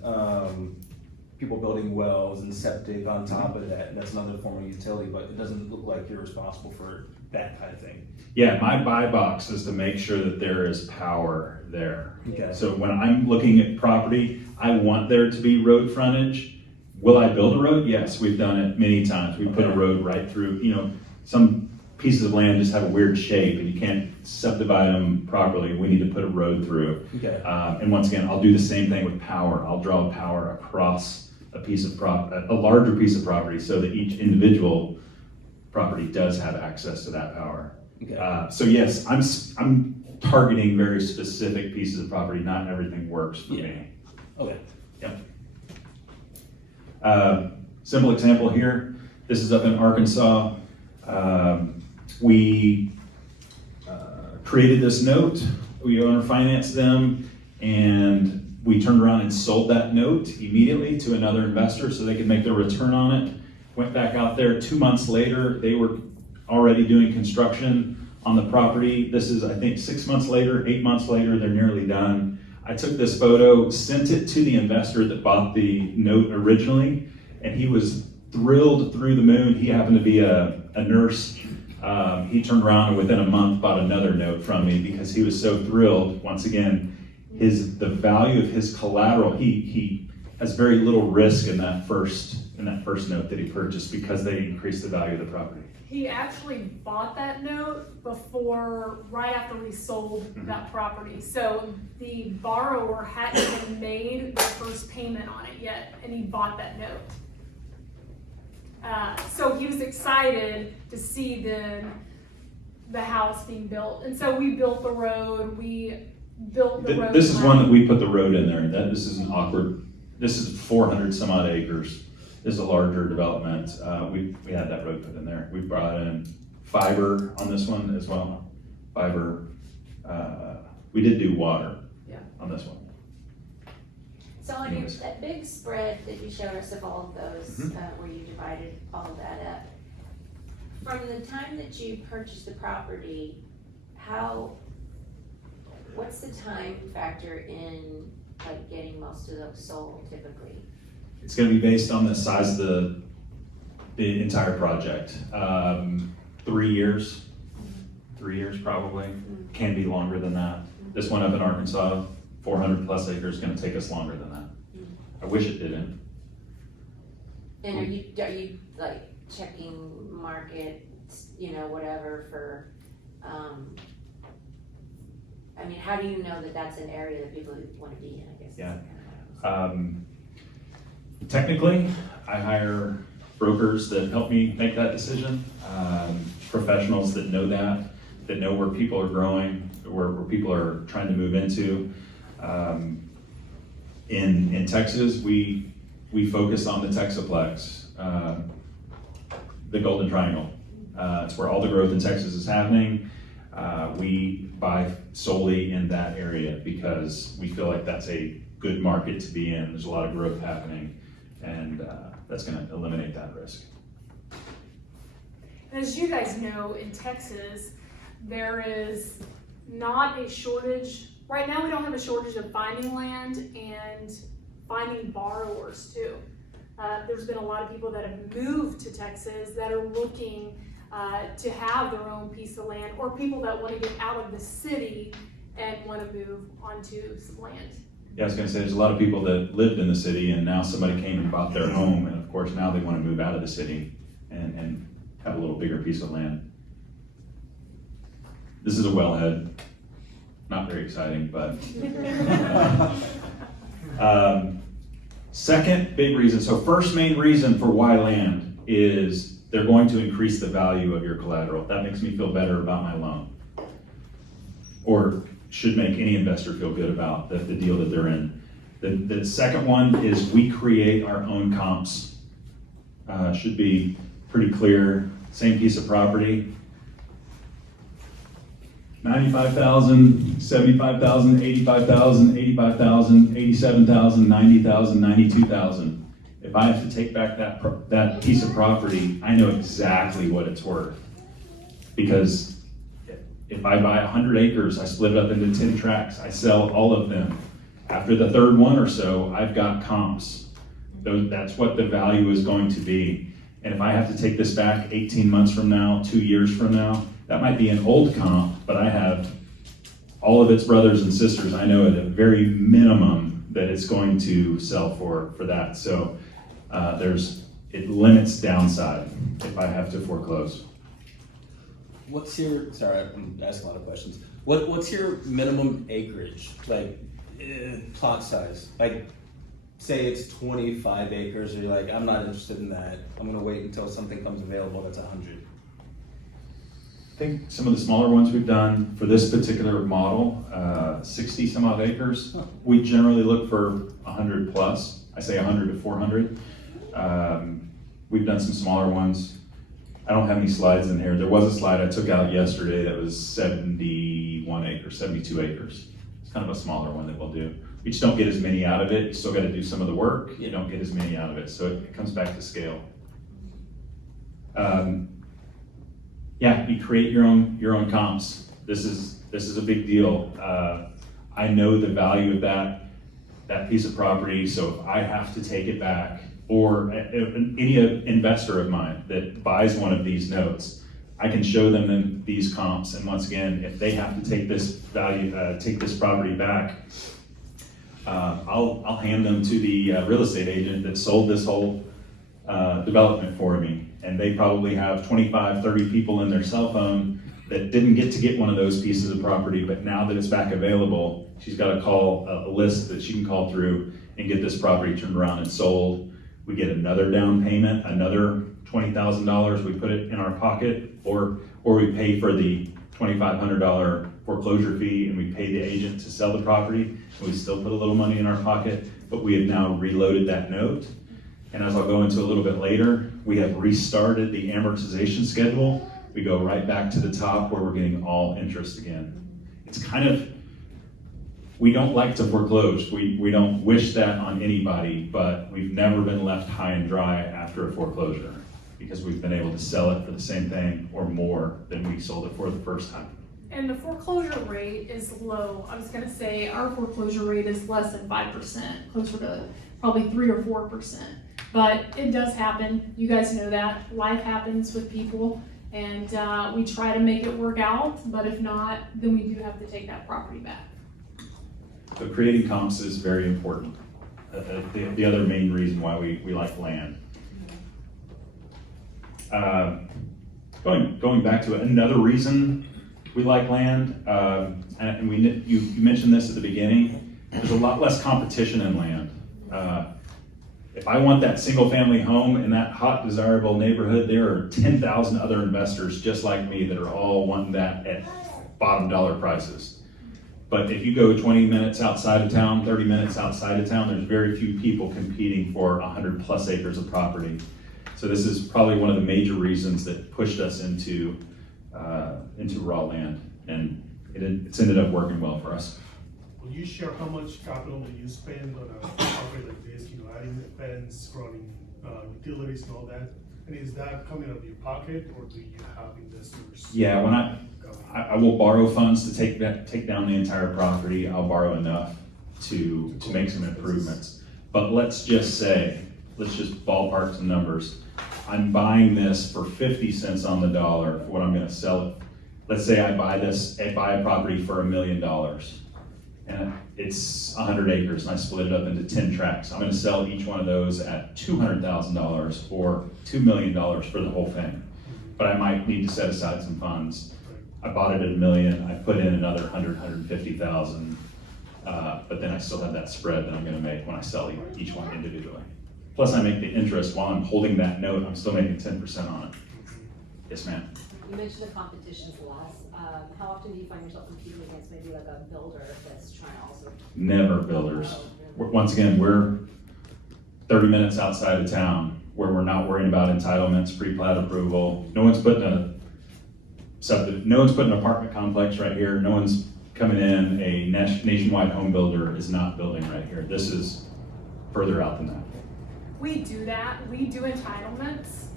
people building wells and septic on top of that, and that's another form of utility, but it doesn't look like you're responsible for that kind of thing. Yeah, my buy box is to make sure that there is power there. Okay. So when I'm looking at property, I want there to be road frontage. Will I build a road? Yes, we've done it many times. We put a road right through, some pieces of land just have a weird shape and you can't subdivide them properly. We need to put a road through. Okay. And once again, I'll do the same thing with power. I'll draw power across a larger piece of property so that each individual property does have access to that power. Okay. So yes, I'm targeting very specific pieces of property. Not everything works for me. Okay. Yep. Simple example here. This is up in Arkansas. We created this note we owner financed them, and we turned around and sold that note immediately to another investor so they could make their return on it. Went back out there 2 months later, they were already doing construction on the property. This is, I think, 6 months later, 8 months later, they're nearly done. I took this photo, sent it to the investor that bought the note originally, and he was thrilled through the moon. He happened to be a nurse. He turned around and within a month bought another note from me because he was so thrilled. Once again, the value of his collateral, he has very little risk in that first note that he purchased because they increased the value of the property. He actually bought that note right after we sold that property. So the borrower hadn't even made the first payment on it yet, and he bought that note. So he was excited to see the house being built. And so we built the road, This is one that we put the road in there. This isn't awkward. This is 400 some odd acres. This is a larger development. We had that road put in there. We brought in fiber on this one as well. Fiber. We did do water on this one. So on your, that big spread that you showed us of all of those, where you divided all of that up, from the time that you purchased the property, what's the time factor in like getting most of those sold typically? It's going to be based on the size of the entire project. 3 years. 3 years probably. Can be longer than that. This one up in Arkansas, 400 plus acres, is going to take us longer than that. I wish it didn't. And are you like checking market, whatever for, I mean, how do you know that that's an area that people want to be in, I guess? Yeah. Technically, I hire brokers that help me make that decision. Professionals that know where people are growing, where people are trying to move into. In Texas, we focus on the Texaplex, the Golden Triangle. It's where all the growth in Texas is happening. We buy solely in that area because we feel like that's a good market to be in. There's a lot of growth happening, and that's going to eliminate that risk. As you guys know, in Texas, there is not a shortage. Right now, we don't have a shortage of finding land and finding borrowers too. There's been a lot of people that have moved to Texas that are looking to have their own piece of land, or people that want to get out of the city and want to move onto some land. Yeah, I was going to say, there's a lot of people that lived in the city and now somebody came and bought their home, and of course now they want to move out of the city and have a little bigger piece of land. This is a wellhead. Not very exciting, but. Second big reason, so first main reason for why land is they're going to increase the value of your collateral. That makes me feel better about my loan. Or should make any investor feel good about the deal that they're in. The second one is we create our own comps. Should be pretty clear. Same piece of property. 95,000, 75,000, 85,000, 85,000, 87,000, 90,000, 92,000. If I have to take back that piece of property, I know exactly what it's worth. Because if I buy 100 acres, I split it up into 10 tracts, I sell all of them. After the third one or so, I've got comps. That's what the value is going to be. And if I have to take this back 18 months from now, 2 years from now, that might be an old comp, but I have all of its brothers and sisters. I know at a very minimum that it's going to sell for that. So it limits downside if I have to foreclose. Sorry, I'm asking a lot of questions. What's your minimum acreage, like plot size? Like, say it's 25 acres, or you're like, I'm not interested in that. I'm gonna wait until something comes available that's 100. I think some of the smaller ones we've done for this particular model, 60 some odd acres. We generally look for 100 plus. I say 100 to 400. We've done some smaller ones. I don't have any slides in here. There was a slide I took out yesterday that was 75 71 acres, 72 acres. It's kind of a smaller one that we'll do. We just don't get as many out of it. You still got to do some of the work. You don't get as many out of it. So it comes back to scale. Yeah, you create your own comps. This is a big deal. I know the value of that piece of property. So if I have to take it back, or any investor of mine that buys one of these notes, I can show them these comps. And once again, if they have to take this property back, I'll hand them to the real estate agent that sold this whole development for me. And they probably have 25, 30 people in their cell phone that didn't get to get one of those pieces of property, but now that it's back available, she's got a list that she can call through and get this property turned around and sold. We get another down payment, another $20,000, we put it in our pocket, or we pay for the $2,500 foreclosure fee and we pay the agent to sell the property, and we still put a little money in our pocket, but we have now reloaded that note. And as I'll go into a little bit later, we have restarted the amortization schedule. We go right back to the top where we're getting all interest again. It's kind of, we don't like to foreclose. We don't wish that on anybody, but we've never been left high and dry after a foreclosure because we've been able to sell it for the same thing or more than we sold it for the first time. And the foreclosure rate is low. I was gonna say our foreclosure rate is less than 5%, closer to probably 3 or 4%. But it does happen. You guys know that. Life happens with people, and we try to make it work out, but if not, then we do have to take that property back. So creating comps is very important. The other main reason why we like land. Going back to it, another reason we like land, and you mentioned this at the beginning, there's a lot less competition in land. If I want that single family home in that hot, desirable neighborhood, there are 10,000 other investors just like me that are all wanting that at bottom dollar prices. But if you go 20 minutes outside of town, 30 minutes outside of town, there's very few people competing for 100 plus acres of property. So this is probably one of the major reasons that pushed us into raw land, and it's ended up working well for us. Will you share how much capital do you spend on a property like this, adding the fence, running utilities and all that? And is that coming out of your pocket, or do you have investors? Yeah, when I will borrow funds to take down the entire property. I'll borrow enough to make some improvements. But let's just ballpark some numbers. I'm buying this for 50 cents on the dollar for what I'm gonna sell it. Let's say I buy a property for $1 million. And it's 100 acres, and I split it up into 10 tracts. I'm gonna sell each one of those at $200,000 or $2 million for the whole thing. But I might need to set aside some funds. I bought it at $1 million, I put in another 150,000, but then I still have that spread that I'm gonna make when I sell each one individually. Plus I make the interest while I'm holding that note, I'm still making 10% on it. Yes, ma'am. You mentioned the competition's less. How often do you find yourself competing against maybe like a builder that's trying to also? Never builders. Once again, we're 30 minutes outside of town where we're not worrying about entitlements, pre-plat approval. No one's putting an apartment complex right here. No one's coming in. A nationwide home builder is not building right here. This is further out than that. We do that. We do entitlements.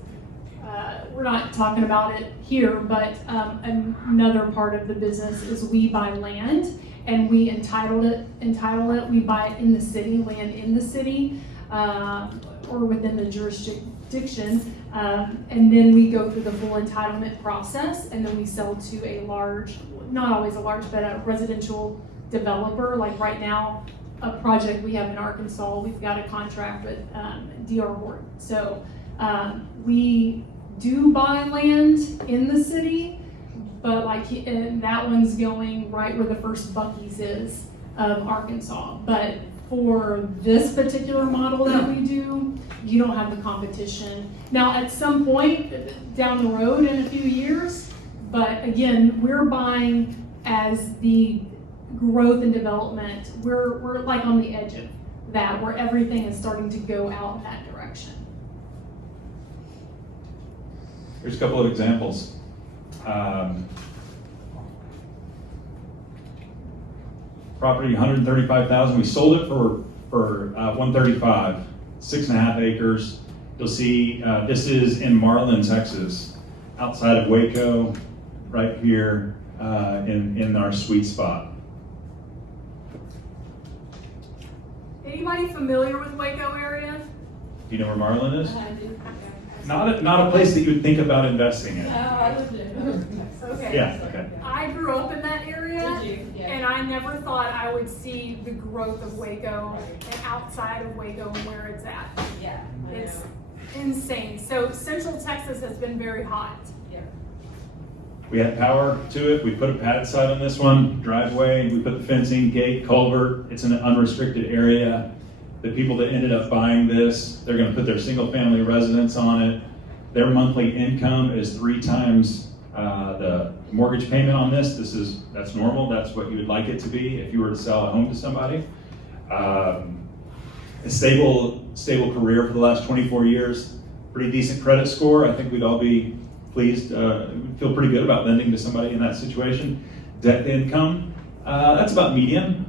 We're not talking about it here, but another part of the business is we buy land and we entitle it. We buy it in the city, land in the city, or within the jurisdiction, and then we go through the full entitlement process, and then we sell to a large, not always a large, but a residential developer. Like right now, a project we have in Arkansas, we've got a contract with D.R. Horton. So we do buy land in the city, but that one's going right where the first Buc-ee's is of Arkansas. But for this particular model that we do, you don't have the competition. Now, at some point down the road in a few years, but again, we're buying as the growth and development. We're like on the edge of that, where everything is starting to go out in that direction. Here's a couple of examples. property, 135,000. We sold it for 135, 6.5 acres. You'll see this is in Marlin, Texas, outside of Waco, right here in our sweet spot. Anybody familiar with Waco area? Do you know where Marlin is? I do. Not a place that you would think about investing in. No, I live there. Okay. Yeah, okay. I grew up in that area. Did you? Yeah. And I never thought I would see the growth of Waco and outside of Waco and where it's at. Yeah. I It's know. insane. So Central Texas has been very hot. We had power to it. We put a pad side on this one, driveway. We put the fencing, gate, culvert. It's an unrestricted area. The people that ended up buying this, they're going to put their single family residence on it. Their monthly income is 3 times the mortgage payment on this. That's normal. That's what you would like it to be if you were to sell a home to somebody. A stable career for the last 24 years. Pretty decent credit score. I think we'd all be pleased, feel pretty good about lending to somebody in that situation. Debt to income, that's about median.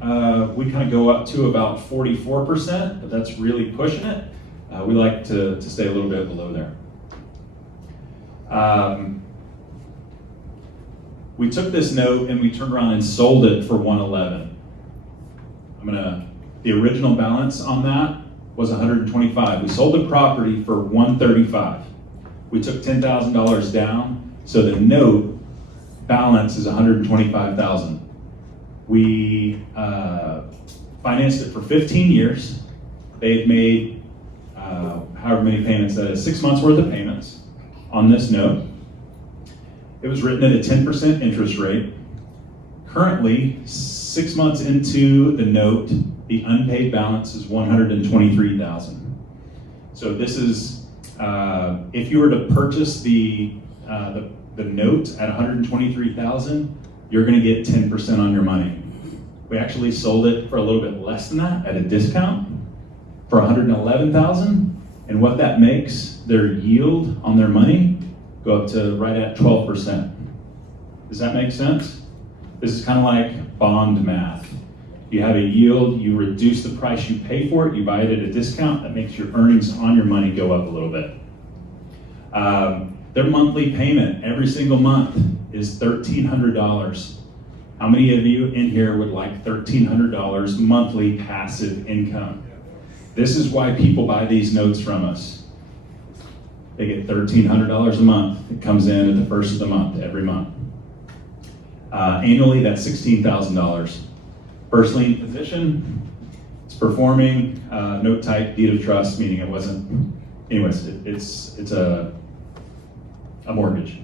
We kind of go up to about 44%, but that's really pushing it. We like to stay a little bit below there. We took this note and we turned around and sold it for 111. The original balance on that was 125. We sold the property for 135. We took $10,000 down, so the note balance is 125,000. We financed it for 15 years. They had made however many payments, that is 6 months worth of payments on this note. It was written at a 10% interest rate. Currently, 6 months into the note, the unpaid balance is 123,000. So this is, if you were to purchase the note at 123,000, you're going to get 10% on your money. We actually sold it for a little bit less than that at a discount for 111,000, and what that makes their yield on their money go up to right at 12%. Does that make sense? This is kind of like bond math. You have a yield, you reduce the price you pay for it, you buy it at a discount, that makes your earnings on your money go up a little bit. Their monthly payment every single month is $1,300. How many of you in here would like $1,300 monthly passive income? This is why people buy these notes from us. They get $1,300 a month. It comes in at the first of the month, every month. Annually, that's $16,000. First lien position, it's performing, note type, deed of trust, meaning it wasn't, anyways, it's a mortgage.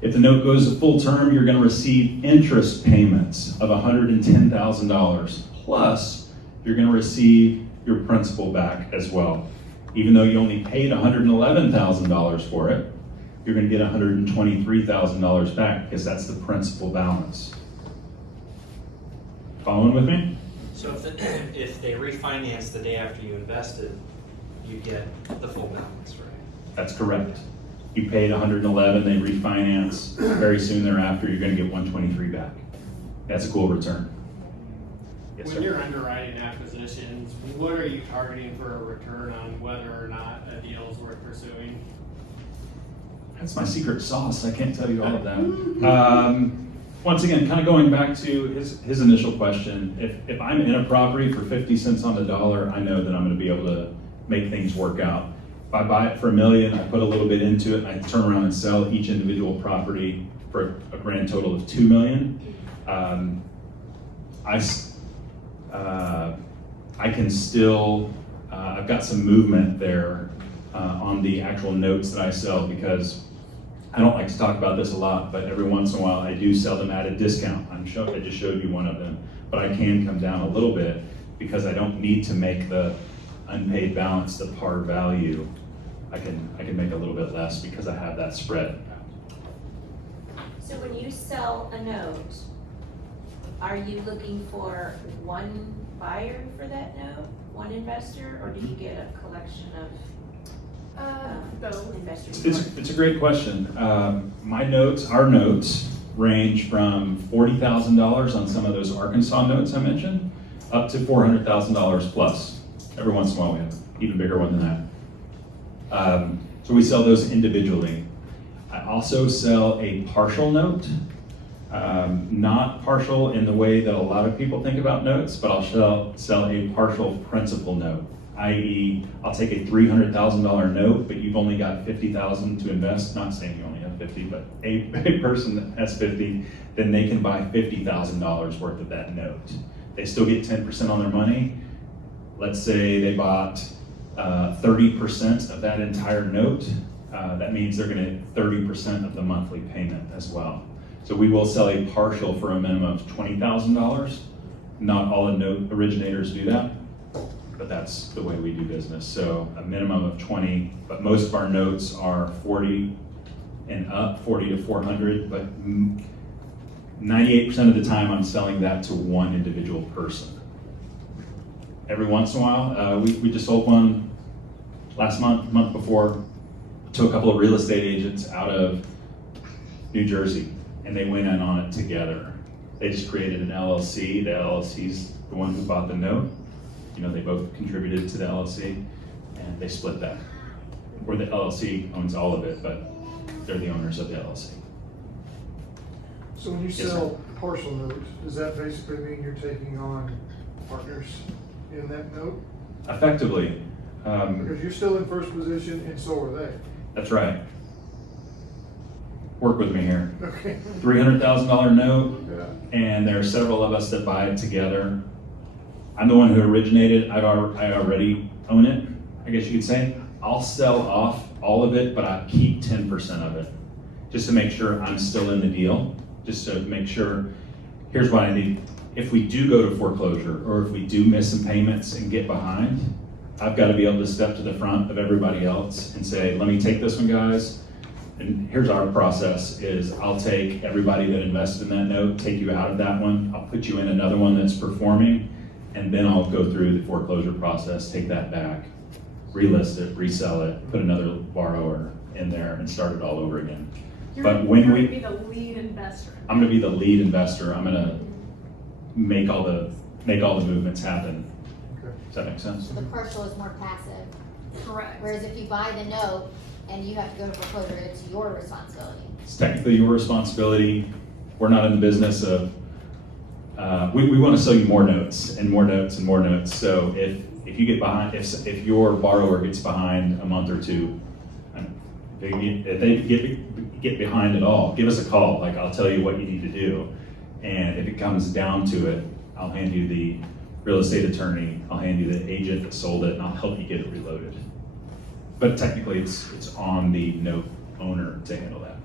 If the note goes to full term, you're gonna receive interest payments of $110,000, plus you're gonna receive your principal back as well. Even though you only paid $111,000 for it, you're gonna get $123,000 back because that's the principal balance. Following with me? So if they refinance the day after you invested, you get the full balance, right? That's correct. You paid 111, they refinance, very soon thereafter, you're gonna get 123 back. That's a cool return. Yes, When sir. you're underwriting acquisitions, what are you targeting for a return on whether or not a deal is worth pursuing? That's my secret sauce, I can't tell you all of that. Once again, kind of going back to his initial question, if I'm in a property for 50 cents on the dollar, I know that I'm gonna be able to make things work out. If I buy it for $1 million, I put a little bit into it, I turn around and sell each individual property for a grand total of $2 million. I can still, I've got some movement there on the actual notes that I sell, because I don't like to talk about this a lot, but every once in a while I do sell them at a discount. I just showed you one of them, but I can come down a little bit because I don't need to make the unpaid balance the par value. I can make a little bit less because I have that spread. So when you sell a note, are you looking for one buyer for that note, one investor, or do you get a collection of Both. investors? It's a great question. Our notes range from $40,000 on some of those Arkansas notes I mentioned, up to $400,000 plus. Every once in a while we have an even bigger one than that. So we sell those individually. I also sell a partial note. Not partial in the way that a lot of people think about notes, but I'll sell a partial principal note, i.e. I'll take a $300,000 note, but you've only got $50,000 to invest. Not saying you only have 50, but a person that has 50, then they can buy $50,000 worth of that note. They still get 10% on their money. Let's say they bought 30% of that entire note. That means they're gonna get 30% of the monthly payment as well. So we will sell a partial for a minimum of $20,000. Not all the note originators do that, but that's the way we do business. So a minimum of 20, but most of our notes are 40 and up, 40 to 400, but 98% of the time I'm selling that to one individual person. Every once in a while, we just sold one last month before, to a couple of real estate agents out of New Jersey, and they went in on it together. They just created an LLC. The LLC's the one who bought the note. You know, they both contributed to the LLC, and they split that. Or the LLC owns all of it, but they're the owners of the LLC. So when you Yes, sell partial notes, does that basically mean you're taking on partners in that note? Effectively, Because you're still in first position and so are they. that's right. Work with me here. Okay. $300,000 note, Yeah. and there are several of us that buy it together. I'm the one who originated. I already own it, I guess you could say. I'll sell off all of it, but I keep 10% of it, just to make sure I'm still in the deal, just to make sure. Here's what I need. If we do go to foreclosure, or if we do miss some payments and get behind, I've got to be able to step to the front of everybody else and say, let me take this one, guys. And here's our process is I'll take everybody that invested in that note, take you out of that one. I'll put you in another one that's performing, and then I'll go through the foreclosure process, take that back, relist it, resell it, put another borrower in there, and start it all over again. But when you're we- gonna be the lead investor. I'm gonna be the lead investor. I'm gonna make all the movements happen. Okay. Does that make sense? So the partial is more passive, Correct. whereas if you buy the note and you have to go to foreclosure, it's your responsibility. It's technically your responsibility. We're not in the business of, we want to sell you more notes and more notes and more notes. So if you get behind, if your borrower gets behind a month or two, if they get behind at all, give us a call. Like, I'll tell you what you need to do. And if it comes down to it, I'll hand you the real estate attorney, I'll hand you the agent that sold it, and I'll help you get it reloaded. But technically, it's on the note owner to handle that.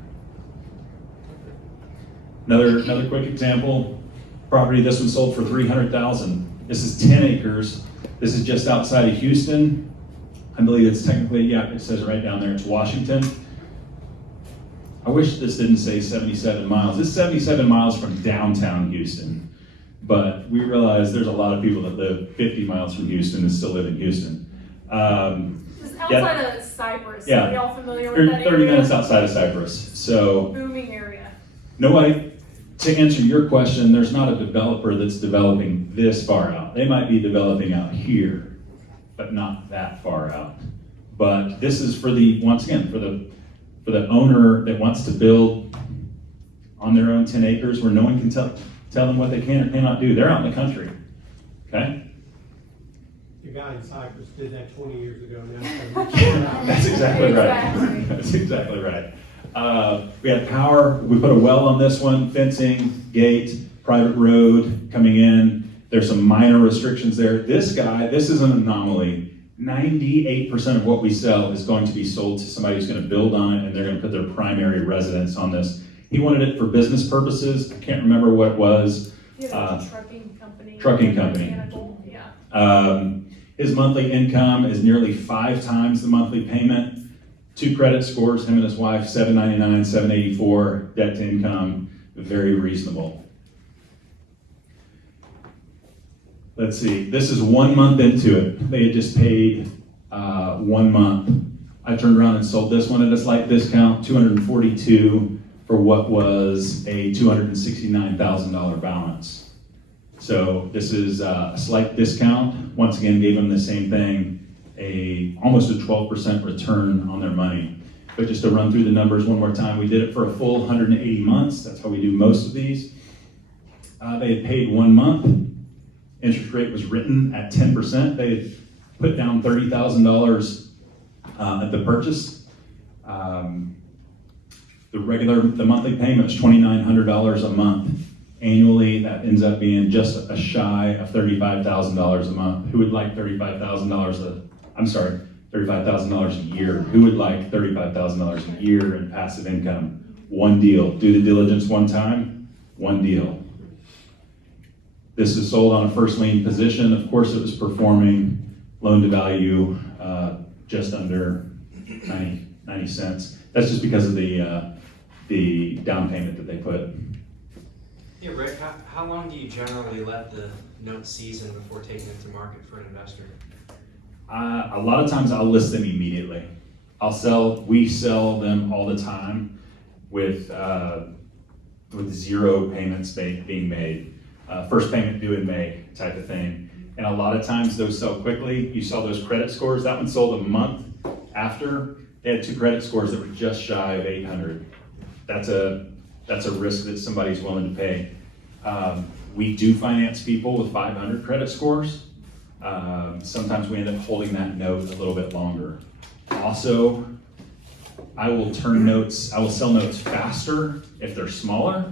Another quick example, property, this one sold for $300,000. This is 10 acres. This is just outside of Houston. I believe it's technically, yeah, it says it right down there, it's Washington. I wish this didn't say 77 miles. It's 77 miles from downtown Houston. But we realize there's a lot of people that live 50 miles from Houston and still live in Houston. It's outside of Cypress. Yeah. Are y'all familiar with that area? 30 minutes outside of Cypress. So Booming area. nobody, to answer your question, there's not a developer that's developing this far out. They might be developing out here, but not that far out. But this is for once again, for the owner that wants to build on their own 10 acres where no one can tell them what they can or cannot do. They're out in the country, okay? The guy in Cyprus did that 20 years ago now. That's exactly right. That's exactly right. We had power. We put a well on this one, fencing, gate, private road coming in. There's some minor restrictions there. This guy, this is an anomaly. 98% of what we sell is going to be sold to somebody who's going to build on it, and they're going to put their primary residence on this. He wanted it for business purposes. I can't remember what it was. Trucking company. Trucking company. Mechanical, yeah. His monthly income is nearly 5 times the monthly payment. 2 credit scores, him and his wife, 799, 784, debt to income, very reasonable. Let's see, this is 1 month into it. They had just paid 1 month. I turned around and sold this one at a slight discount, $242. for what was a $269,000 balance. So this is a slight discount. Once again, gave them the same thing, almost a 12% return on their money. But just to run through the numbers one more time, we did it for a full 180 months. That's how we do most of these. They had paid 1 month. Interest rate was written at 10%. They had put down $30,000 at the purchase. The monthly payment was $2,900 a month. Annually, that ends up being just a shy of $35,000 a month. Who would like $35,000 a year? Who would like $35,000 a year in passive income? One deal. Do the diligence one time, one deal. This is sold on a first lien position. Of course, it was performing. Loan to value just under 90 cents. That's just because of the down payment that they put. Yeah, Rick, how long do you generally let the note season before taking it to market for an investor? A lot of times I'll list them immediately. We sell them all the time with 0 payments being made. First payment due in May type of thing. And a lot of times those sell quickly. You saw those credit scores. That one sold a month after. They had 2 credit scores that were just shy of 800. That's a risk that somebody's willing to pay. We do finance people with 500 credit scores. Sometimes we end up holding that note a little bit longer. Also, I will sell notes faster if they're smaller,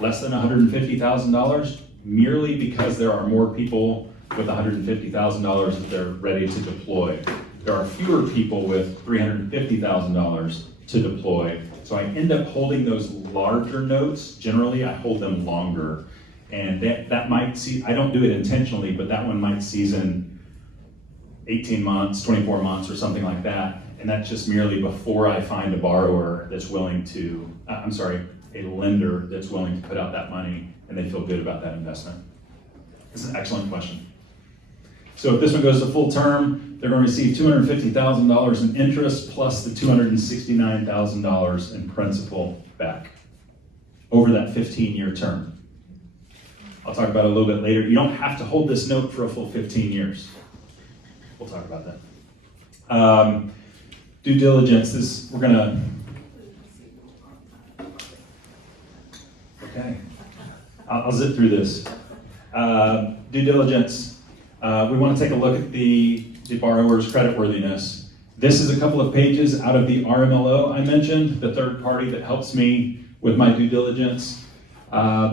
less than $150,000, merely because there are more people with $150,000 that they're ready to deploy. There are fewer people with $350,000 to deploy. So I end up holding those larger notes. Generally, I hold them longer. And that might I don't do it intentionally, but that one might season 18 months, 24 months, or something like that. And that's just merely before I find a borrower that's willing to, a lender that's willing to put out that money and they feel good about that investment. It's an excellent question. So if this one goes to full term, they're going to receive $250,000 in interest plus the $269,000 in principal back over that 15-year term. I'll talk about it a little bit later. You don't have to hold this note for a full 15 years. We'll talk about that. Due diligence, we're going to... Okay, I'll zip through this. Due diligence, we want to take a look at the borrower's creditworthiness. This is a couple of pages out of the RMLO I mentioned, the third party that helps me with my due diligence.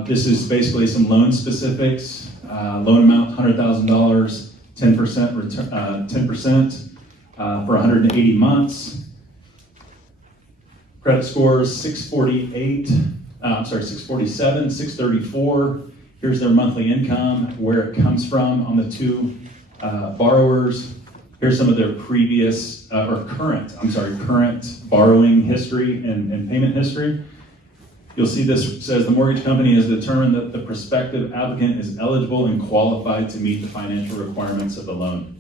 This is basically some loan specifics. Loan amount, $100,000, 10% for 180 months. Credit scores, 647, 634. Here's their monthly income, where it comes from on the 2 borrowers. Here's some of their previous, current borrowing history and payment history. You'll see this says the mortgage company has determined that the prospective applicant is eligible and qualified to meet the financial requirements of the loan.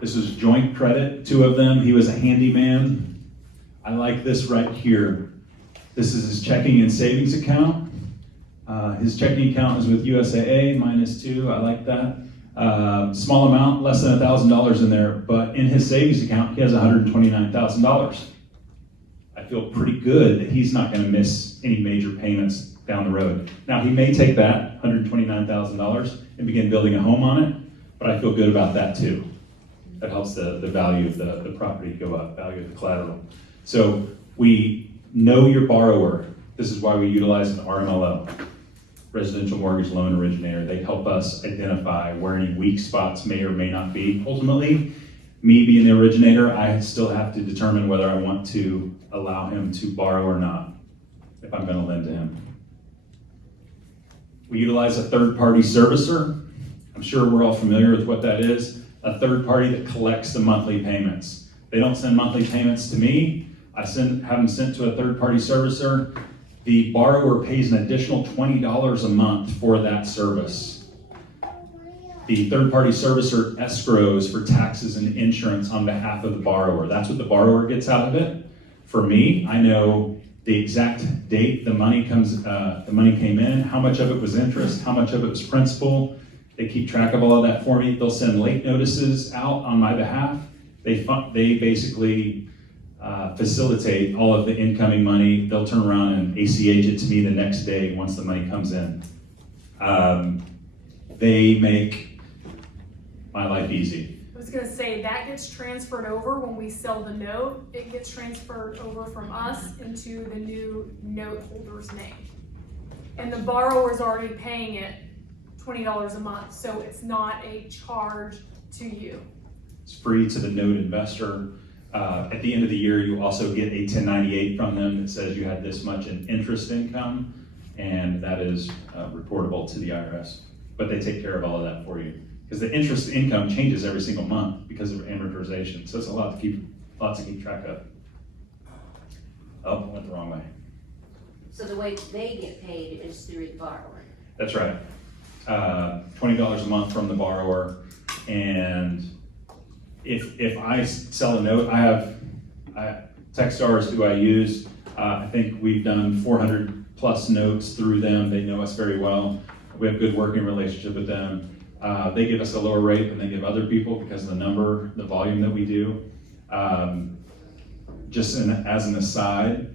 This is joint credit, 2 of them. He was a handyman. I like this right here. This is his checking and savings account. His checking account is with USAA, -2, I like that. Small amount, less than $1,000 in there, but in his savings account, he has $129,000. I feel pretty good that he's not gonna miss any major payments down the road. Now, he may take that $129,000 and begin building a home on it, but I feel good about that too. That helps the value of the property go up, value of the collateral. So we know your borrower. This is why we utilize an RMLO, Residential Mortgage Loan Originator. They help us identify where any weak spots may or may not be. Ultimately, me being the originator, I still have to determine whether I want to allow him to borrow or not, if I'm going to lend to him. We utilize a third-party servicer. I'm sure we're all familiar with what that is. A third party that collects the monthly payments. They don't send monthly payments to me. I have them sent to a third-party servicer. The borrower pays an additional $20 a month for that service. The third-party servicer escrows for taxes and insurance on behalf of the borrower. That's what the borrower gets out of it. For me, I know the exact date the money came in, how much of it was interest, how much of it was principal. They keep track of all of that for me. They'll send late notices out on my behalf. They basically facilitate all of the incoming money. They'll turn around and ACH it to me the next day once the money comes in. They make my life easy. I was gonna say, that gets transferred over when we sell the note. It gets transferred over from us into the new note holder's name. And the borrower's already paying it $20 a month, so it's not a charge to you. It's free to the note investor. At the end of the year, you also get a 1098 from them that says you had this much in interest income, and that is reportable to the IRS. But they take care of all of that for you. Because the interest income changes every single month because of amortization. So it's a lot to keep track of. Oh, I went the wrong way. So the way they get paid is through the borrower. That's right. $20 a month from the borrower. And if I sell a note, I have Techstars who I use. I think we've done 400 plus notes through them. They know us very well. We have a good working relationship with them. They give us a lower rate than they give other people because of the volume that we do. As an aside,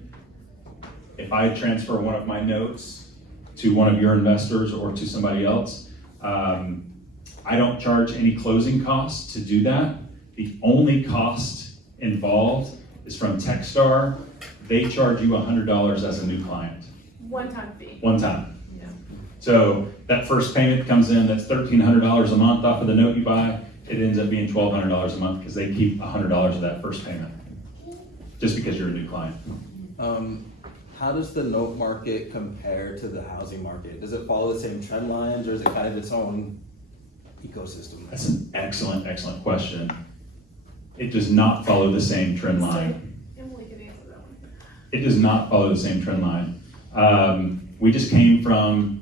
if I transfer one of my notes to one of your investors or to somebody else, I don't charge any closing costs to do that. The only cost involved is from Techstar. They charge you $100 as a new client. One-time fee. One time. So that first payment comes in, that's $1,300 a month off of the note you buy. It ends up being $1,200 a month because they keep $100 of that first payment, just because you're a new client. How does the note market compare to the housing market? Does it follow the same trend lines, or is it kind of its own ecosystem? That's an excellent, excellent question. It does not follow the same trend line. Emily can answer that one. It does not follow the same trend line. We just came from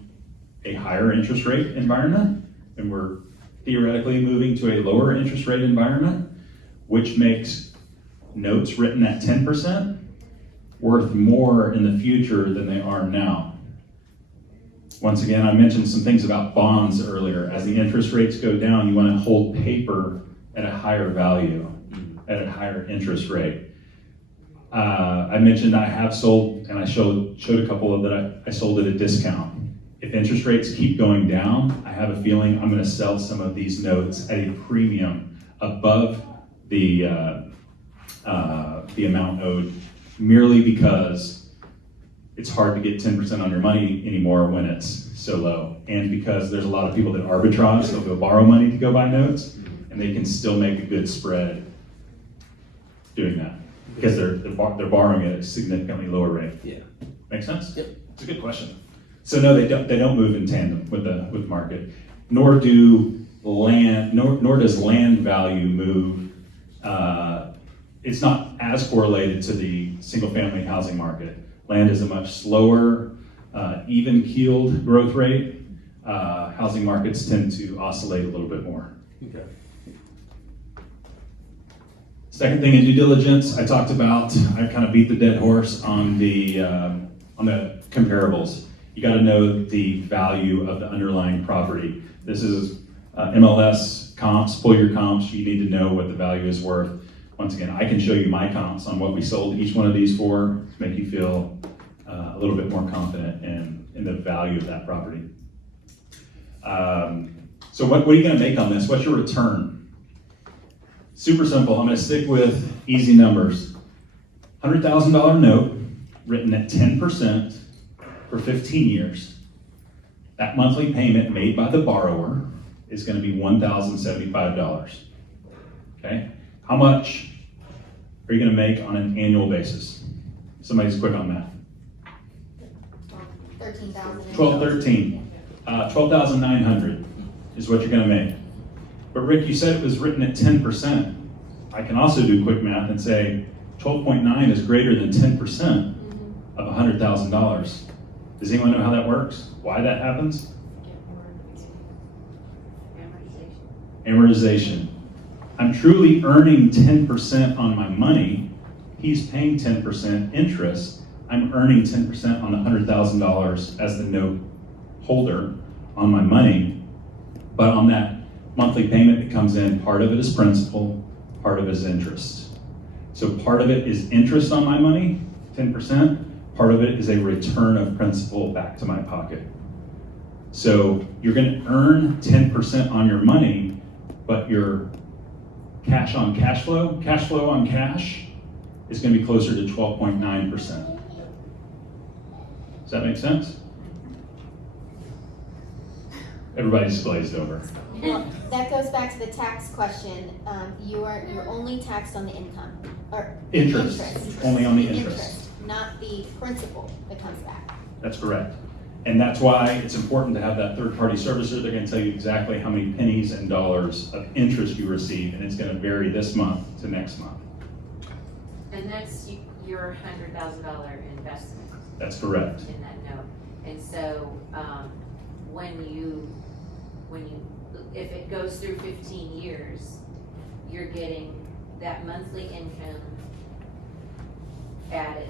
a higher interest rate environment, and we're theoretically moving to a lower interest rate environment, which makes notes written at 10% worth more in the future than they are now. Once again, I mentioned some things about bonds earlier. As the interest rates go down, you want to hold paper at a higher value, at a higher interest rate. I mentioned I have sold, and I showed a couple of that I sold at a discount. If interest rates keep going down, I have a feeling I'm going to sell some of these notes at a premium above the amount owed, merely because it's hard to get 10% on your money anymore when it's so low. And because there's a lot of people that arbitrage, they'll go borrow money to go buy notes, and they can still make a good spread doing that because they're borrowing at a significantly lower rate. Yeah. Make sense? Yep. It's a good question. So no, they don't move in tandem with the market, nor does land value move. It's not as correlated to the single-family housing market. Land is a much slower, even-keeled growth rate. Housing markets tend to oscillate a little bit more. Okay. Second thing in due diligence, I talked about. I kind of beat the dead horse on the comparables. You got to know the value of the underlying property. This is MLS comps, pull your comps. You need to know what the value is worth. Once again, I can show you my comps on what we sold each one of these for to make you feel a little bit more confident in the value of that property. So what are you going to make on this? What's your return? Super simple. I'm going to stick with easy numbers. $100,000 note written at 10%. For 15 years. That monthly payment made by the borrower is going to be $1,075. Okay? How much are you going to make on an annual basis? Somebody's quick on math. 12,900 is what you're going to make. But Rick, you said it was written at 10%. I can also do quick math and say 12.9 is greater than 10% of $100,000. Does anyone know how that works? Why that happens? Amortization. I'm truly earning 10% on my money he's paying 10% interest. I'm earning 10% on the $100,000 as the note holder on my money. But on that monthly payment that comes in, part of it is principal, part of it is interest. So part of it is interest on my money, 10%. Part of it is a return of principal back to my pocket. So you're going to earn 10% on your money, but your cash on cash flow on cash is going to be closer to 12.9%. Does that make sense? Everybody's glazed over. Well, that goes back to the tax question. You're only taxed on the income, or Interest. Only on the interest. Not the principal that comes back. That's correct. And that's why it's important to have that third-party servicer. They're going to tell you exactly how many pennies and dollars of interest you receive, and it's going to vary this month to next month. And that's your $100,000 investment That's correct. in that note. And so, if it goes through 15 years, you're getting that monthly income added,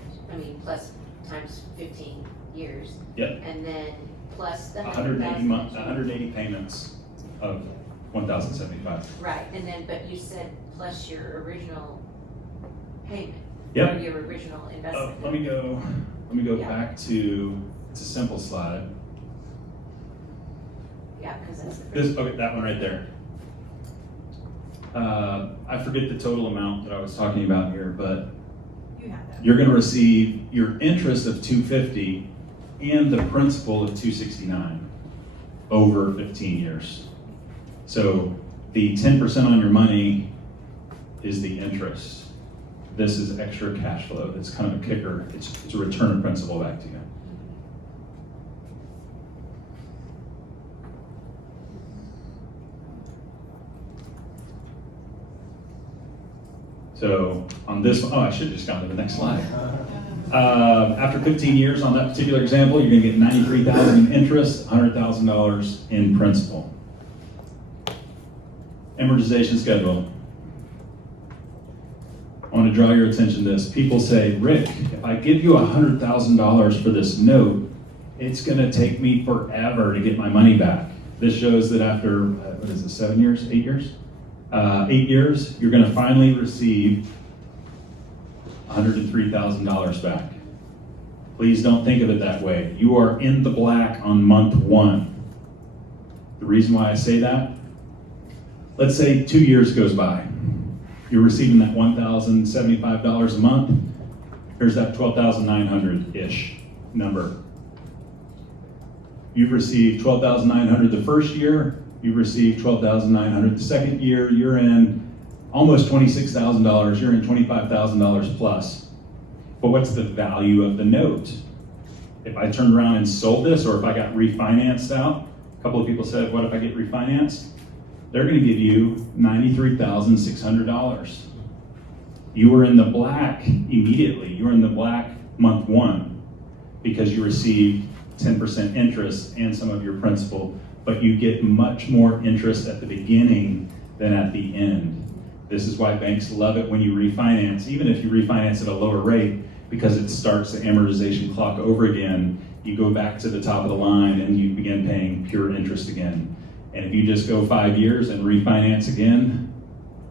plus times 15 years. Yep. And then plus the 180 payments of $1,075. Right, and then, but you said plus your original payment. Yep. Or your original investment. Let me go Yeah. back to, it's a simple slide. Yeah, because that's. That one right there. I forget the total amount that I was talking about here, but You have that. you're going to receive your interest of $250 and the principal of $269 over 15 years. So the 10% on your money is the interest. This is extra cash flow. It's kind of a kicker. It's a return of principal back to you. So on this one, I should have just gone to the next slide. After 15 years on that particular example, you're going to get $93,000 in interest, $100,000 in principal. Amortization schedule. I want to draw your attention to this. People say, Rick, if I give you $100,000 for this note, it's going to take me forever to get my money back. This shows that after, 7 years, 8 years? 8 years, you're going to finally receive $103,000 back. Please don't think of it that way. You are in the black on month 1. The reason why I say that, let's say 2 years goes by. You're receiving that $1,075 a month. Here's that $12,900-ish number. You've received $12,900 the first year. You've received $12,900 the second year. You're in almost $26,000. You're in $25,000 plus. But what's the value of the note? If I turned around and sold this, or if I got refinanced out, a couple of people said, what if I get refinanced? They're going to give you $93,600. You were in the black immediately. You were in the black month 1 because you received 10% interest and some of your principal, but you get much more interest at the beginning than at the end. This is why banks love it when you refinance, even if you refinance at a lower rate, because it starts the amortization clock over again. You go back to the top of the line and you begin paying pure interest again. And if you just go 5 years and refinance again,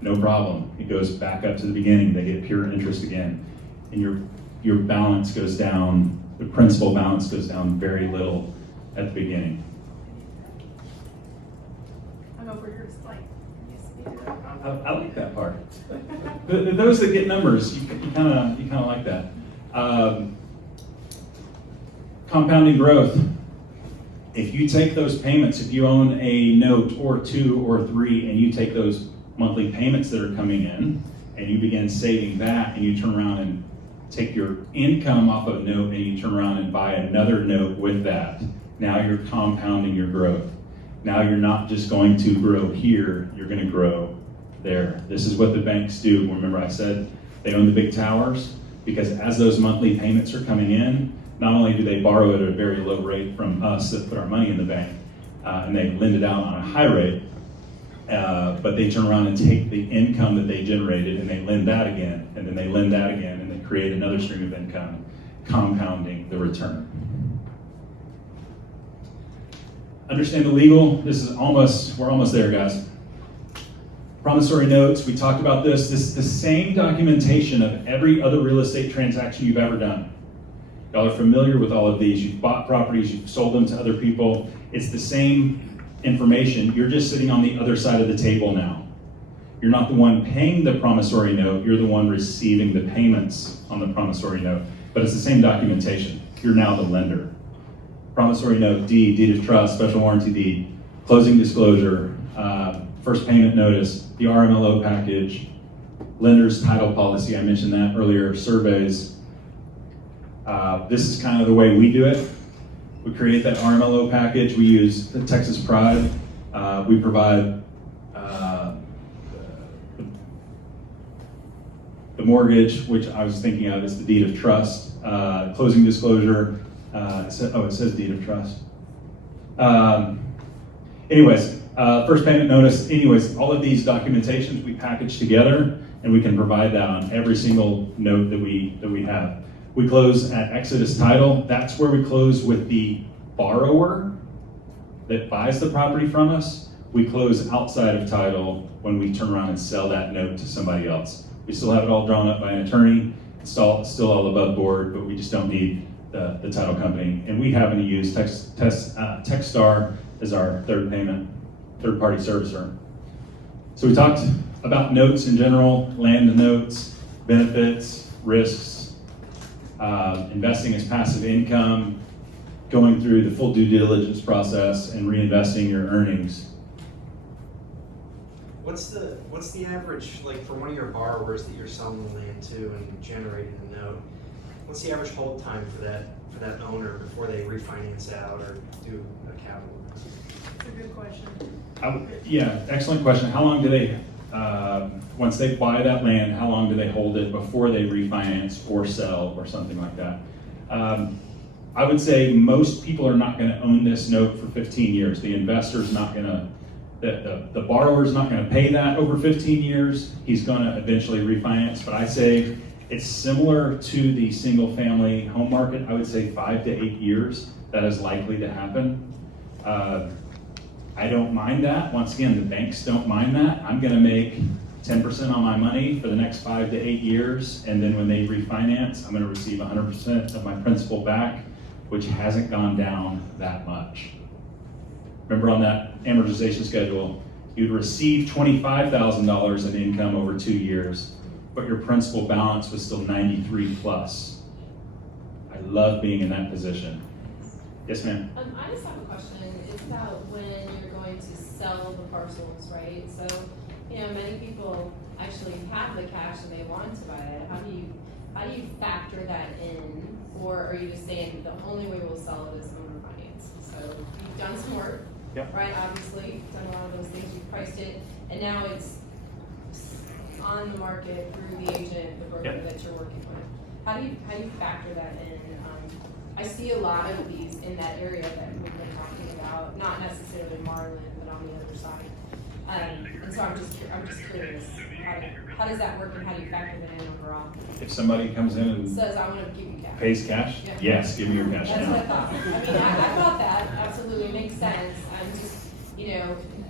no problem. It goes back up to the beginning. They get pure interest again. And your balance goes down, the principal balance goes down very little at the beginning. I'm over here, it's like, I like that part. Those that get numbers, you kind of like that. Compounding growth. If you take those payments, if you own a note or 2 or 3, and you take those monthly payments that are coming in, and you begin saving that, and you turn around and take your income off of a note, and you turn around and buy another note with that, now you're compounding your growth. Now you're not just going to grow here, you're going to grow there. This is what the banks do. Remember I said they own the big towers? Because as those monthly payments are coming in, not only do they borrow at a very low rate from us that put our money in the bank, and they lend it out on a high rate, but they turn around and take the income that they generated and they lend that again, and then they lend that again, and they create another stream of income, compounding the return. Understand the legal. We're almost there, guys. Promissory notes, we talked about this. This is the same documentation of every other real estate transaction you've ever done. Y'all are familiar with all of these. You've bought properties, you've sold them to other people. It's the same information. You're just sitting on the other side of the table now. You're not the one paying the promissory note, you're the one receiving the payments on the promissory note. But it's the same documentation. You're now the lender. Promissory note, deed of trust, special warranty deed, closing disclosure, first payment notice, the RMLO package, lender's title policy, I mentioned that earlier, surveys. This is kind of the way we do it. We create that RMLO package. We use the Texas Pride. We provide the mortgage, which I was thinking of as the deed of trust, closing disclosure. It says deed of trust. First payment notice. Anyways, all of these documentations we package together, and we can provide that on every single note that we have. We close at Exodus Title. That's where we close with the borrower that buys the property from us. We close outside of title when we turn around and sell that note to somebody else. We still have it all drawn up by an attorney. It's still all above board, but we just don't need the title company. And we happen to use Techstar as our third-party servicer. So we talked about notes in general, land notes, benefits, risks, investing as passive income, going through the full due diligence process, and reinvesting your earnings. What's the average, like for one of your borrowers that you're selling the land to and generating the note, what's the average hold time for that owner before they refinance out or do a capital? That's a good question. Yeah, excellent question. How long do they, once they buy that land, how long do they hold it before they refinance or sell or something like that? I would say most people are not going to own this note for 15 years. The investor's not going to, the borrower's not going to pay that over 15 years. He's going to eventually refinance, but I say it's similar to the single family home market. I would say 5 to 8 years that is likely to happen. I don't mind that. Once again, the banks don't mind that. I'm going to make 10% on my money for the next 5 to 8 years, and then when they refinance, I'm going to receive 100% of my principal back, which hasn't gone down that much. Remember on that amortization schedule, you'd receive $25,000 in income over 2 years, but your principal balance was still 93 plus. I love being in that position. Yes, ma'am? I just have a question. It's about when you're going to sell the parcels, right? So, many people actually have the cash and they want to buy it. How do you factor that in? Or are you just saying the only way we'll sell it is owner finance? So you've done some work, Yep. right? Obviously, you've done a lot of those things. You've priced it, and now it's on the market through the agent, the broker Yep. that you're working with. How do you factor that in? I see a lot of these in that area that we've been talking about, not necessarily Marlin, but on the other side. And so I'm just curious, how does that work and how do you factor that in overall? If somebody comes in and Says, I want to give you cash. pays cash, Yeah. yes, give me your cash That's now. what I thought. I thought that absolutely makes sense. I'm just,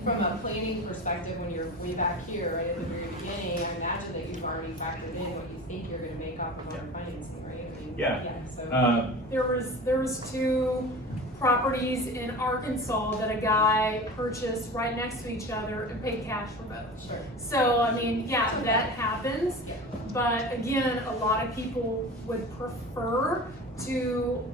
from a planning perspective, when you're way back here, right at the very beginning, I imagine that you've already factored in what you think you're going to make off of owner financing, right? Yeah. So. There was 2 properties in Arkansas that a guy purchased right next to each other and paid cash for both. Sure. So, that happens. Yeah. But again, a lot of people would prefer to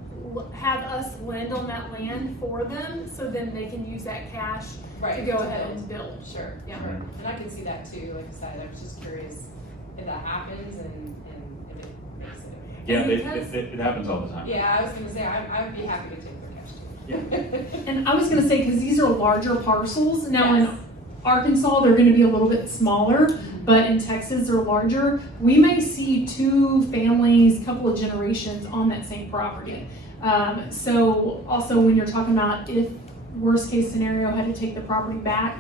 have us lend on that land for them, so then they can use that cash Right, to go to ahead build. and build. Sure, yeah, Right. and I can see that too, like I said, I was just curious if that happens and if it makes it. Yeah, Because- it happens all the time. Yeah, I was gonna say, I would be happy to take their cash too. And I was gonna say, because these are larger parcels, now Yes. in Arkansas, they're gonna be a little bit smaller, but in Texas, they're larger. We may see 2 families, couple of generations on that same property. So also when you're talking about if worst case scenario had to take the property back,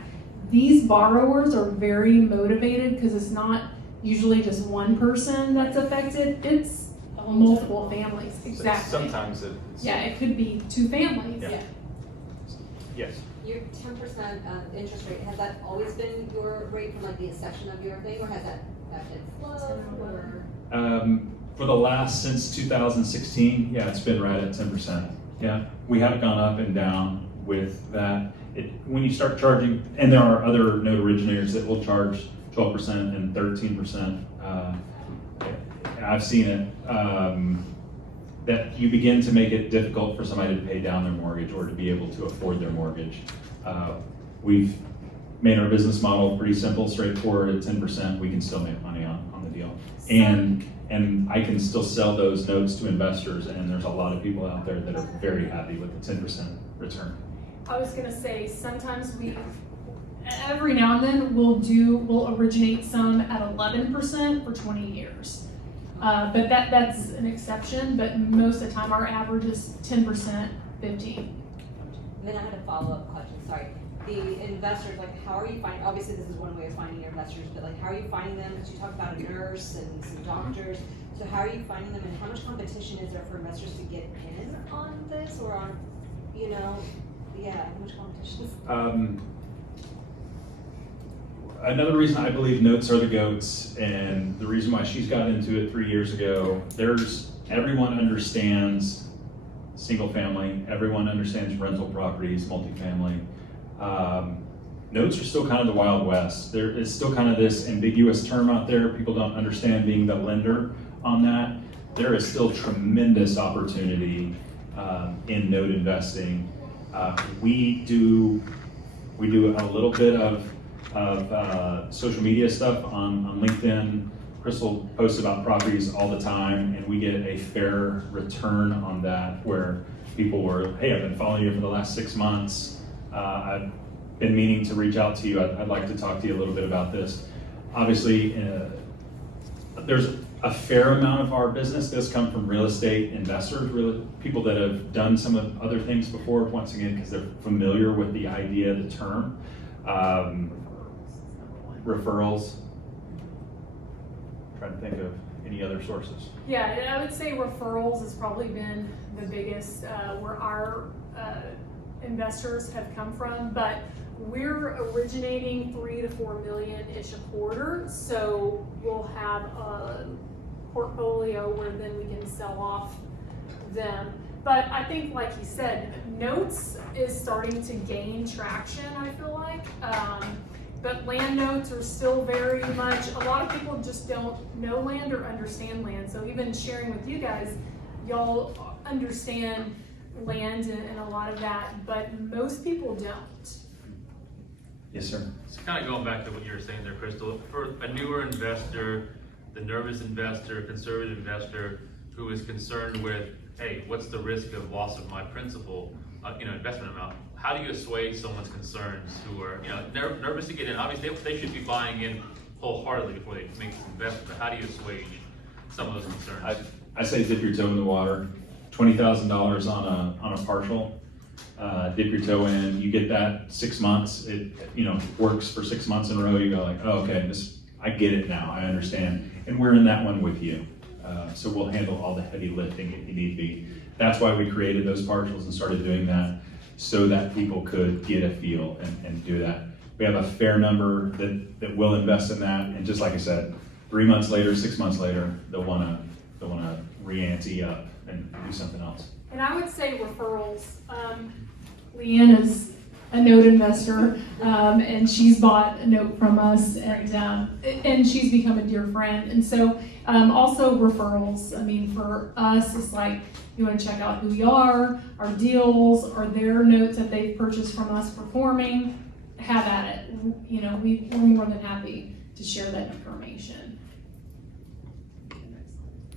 these borrowers are very motivated because it's not usually just one person that's affected, it's multiple families, exactly. Sometimes it's. Yeah, it could be 2 families. Yeah. Yes. Your 10% interest rate, has that always been your rate from like the inception of your thing, or has that been slow, or? For the last, since 2016, yeah, it's been right at 10%. Yeah, we have gone up and down with that. When you start charging, and there are other note originators that will charge 12% and 13%. I've seen it, that you begin to make it difficult for somebody to pay down their mortgage or to be able to afford their mortgage. We've made our business model pretty simple, straightforward. At 10%, we can still make money on the deal. And I can still sell those notes to investors, and there's a lot of people out there that are very happy with the 10% return. I was gonna say, sometimes every now and then, we'll originate some at 11% for 20 years. But that's an exception, but most of the time our average is 10%, 15. And then I had a follow-up question, sorry. The investors, like, how are you finding, obviously this is one way of finding your investors, but like, how are you finding them? Because you talked about a nurse and some doctors. So how are you finding them, and how much competition is there for investors to get in on this, or on, how much competition is Another reason I believe notes are the goats, and the reason why she's got into it 3 years ago, everyone understands single family, everyone understands rental properties, multifamily. Notes are still kind of the Wild West. There is still kind of this ambiguous term out there. People don't understand being the lender on that. There is still tremendous opportunity in note investing. We do a little bit of social media stuff on LinkedIn. Crystal posts about properties all the time, and we get a fair return on that, where people were, hey, I've been following you for the last 6 months. I've been meaning to reach out to you. I'd like to talk to you a little bit about this. Obviously, there's a fair amount of our business does come from real estate investors, people that have done some of other things before, once again, because they're familiar with the idea, the term. Referrals. Trying to think of any other sources. Yeah, and I would say referrals has probably been the biggest where our investors have come from, but we're originating 3 to 4 million-ish a quarter, so we'll have a portfolio where then we can sell off them. But I think, like you said, notes is starting to gain traction, I feel like. But land notes are still very much, a lot of people just don't know land or understand land. So even sharing with you guys, y'all understand land and a lot of that, but most people don't. Yes, sir. So kind of going back to what you were saying there, Crystal, for a newer investor, the nervous investor, conservative investor who is concerned with, hey, what's the risk of loss of my principal, investment amount? How do you assuage someone's concerns who are, nervous to get in? Obviously, they should be buying in wholeheartedly before they make this investment, but how do you assuage some of those concerns? I say dip your toe in the water. $20,000 on a partial. Dip your toe in. You get that 6 months. It works for 6 months in a row. You go like, oh, okay, I get it now. I understand. And we're in that one with you. So we'll handle all the heavy lifting if you need be. That's why we created those partials and started doing that, so that people could get a feel and do that. We have a fair number that will invest in that, and just like I said, 3 months later, 6 months later, they'll wanna re-ante up and do something else. And I would say referrals. Leanne is a note investor, and she's bought a note from us, and she's become a dear friend. And so also referrals. I mean, for us, it's like, you want to check out who we are, our deals, are their notes that they've purchased from us performing, have at it. We're more than happy to share that information.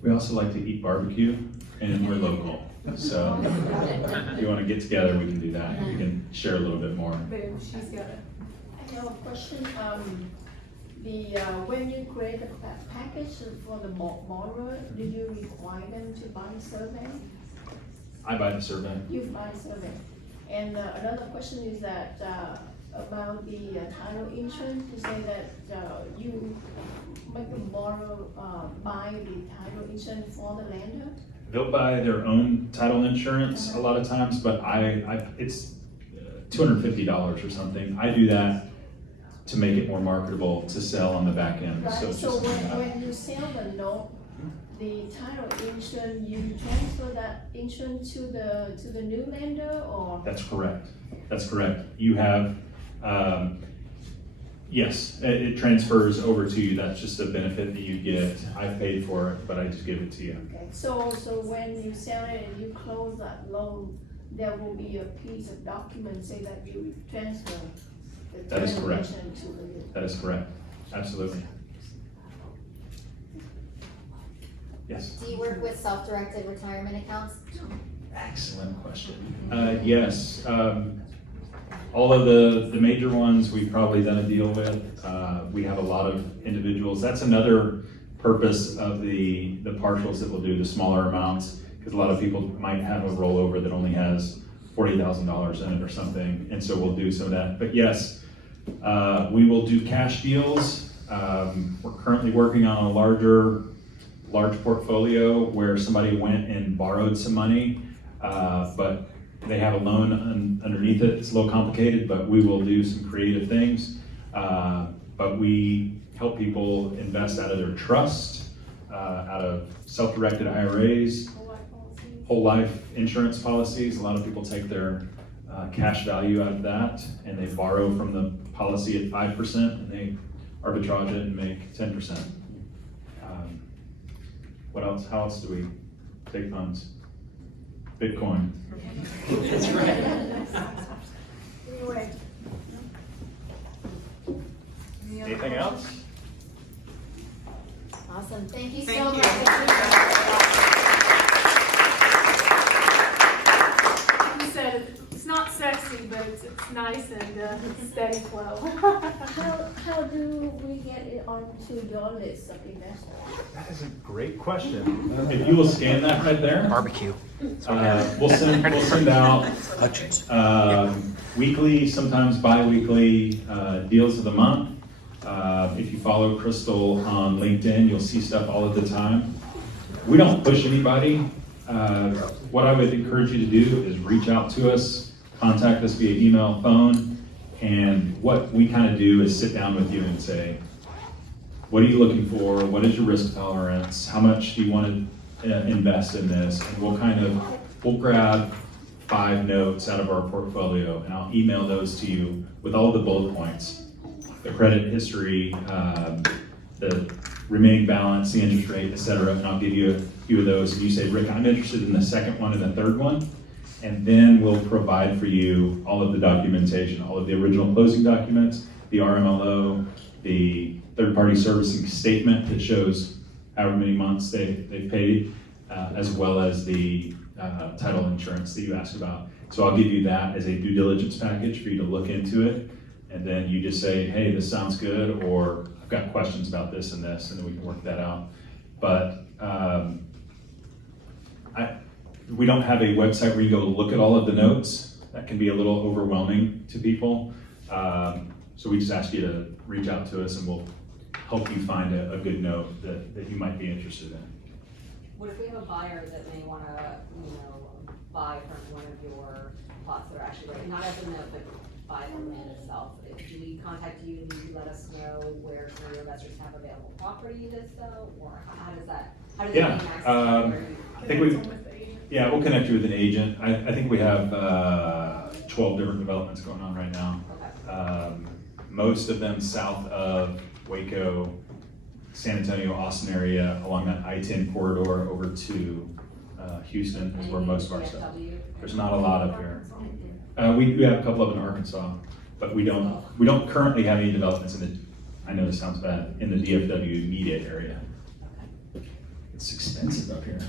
We also like to eat barbecue, and we're local. So if you want to get together, we can do that. We can share a little bit more. Boom, she's got it. I have a question. When you create a package for the borrower, do you require them to buy a survey? I buy the survey. You buy a survey. And another question is that about the title insurance to say that you make them borrow, buy the title insurance for the lender? They'll buy their own title insurance a lot of times, but it's $250 or something. I do that to make it more marketable to sell on the back end. Right, So it's so just something that- when you sell the note, the title insurance, you transfer that insurance to the new lender, or? That's correct. That's correct. You have, yes, it transfers over to you. That's just a benefit that you get. I've paid for it, but I just give it to you. Okay, so when you sell it and you close that loan, there will be a piece of document say that you transfer the That is title correct. insurance to the. That is correct. Absolutely. Yes. Do you work with self-directed retirement accounts? Excellent question. Yes, all of the major ones we've probably done a deal with. We have a lot of individuals. That's another purpose of the partials that we'll do, the smaller amounts, because a lot of people might have a rollover that only has $40,000 in it or something, and so we'll do some of that. But yes, we will do cash deals. We're currently working on a large portfolio where somebody went and borrowed some money, but they have a loan underneath it. It's a little complicated, but we will do some creative things. But we help people invest out of their trust, out of self-directed IRAs, whole life insurance policies. A lot of people take their cash value out of that and they borrow from the policy at 5% and they arbitrage it and make 10%. What else? How else do we take funds? Bitcoin. That's right. Anyway. Anything else? Awesome, thank you so Thank you. much. You said it's not sexy, but it's nice and steady flow. How do we get it onto your list of investors? That is a great question. If you will scan that right there. Barbecue. We'll send out weekly, sometimes bi-weekly deals of the month. If you follow Crystal on LinkedIn, you'll see stuff all of the time. We don't push anybody. What I would encourage you to do is reach out to us, contact us via email, phone, and what we kind of do is sit down with you and say, what are you looking for? What is your risk tolerance? How much do you want to invest in this? And we'll grab 5 notes out of our portfolio and I'll email those to you with all the bullet points, the credit history, the remaining balance, the interest rate, et cetera. And I'll give you a few of those. And you say, Rick, I'm interested in the second one and the third one. And then we'll provide for you all of the documentation, all of the original closing documents, the RMLO, the third-party servicing statement that shows however many months they've paid, as well as the title insurance that you asked about. So I'll give you that as a due diligence package for you to look into it. And then you just say, hey, this sounds good, or I've got questions about this and this, and then we can work that out. But we don't have a website where you go look at all of the notes. That can be a little overwhelming to people. So we just ask you to reach out to us and we'll help you find a good note that you might be interested in. What if we have a buyer that may wanna, buy from one of your plots that are actually ready, not as a note, but buy the land itself? Do we contact you and you let us know where your investors have available property to sell, or how does they gain access to it? I think we'll connect you with an agent. I think we have 12 different developments going on right now. Okay. Most of them south of Waco, San Antonio, Austin area, along that I-10 corridor over to Houston is where most of our stuff. There's not a lot up here. We have a couple up in Arkansas, but we don't currently have any developments in the, I know this sounds bad, in the DFW immediate area. It's expensive up here.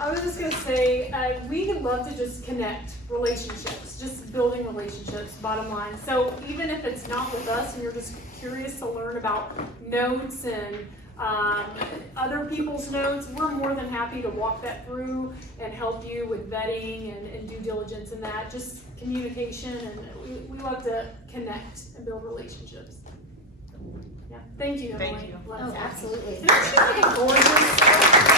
I was just gonna say, we would love to just connect relationships, just building relationships, bottom line. So even if it's not with us and you're just curious to learn about notes and Other people's notes, we're more than happy to walk that through and help you with vetting and due diligence and that, just communication, and we love to connect and build relationships. Yeah, thank you, Emily. Oh, absolutely. Isn't she looking gorgeous?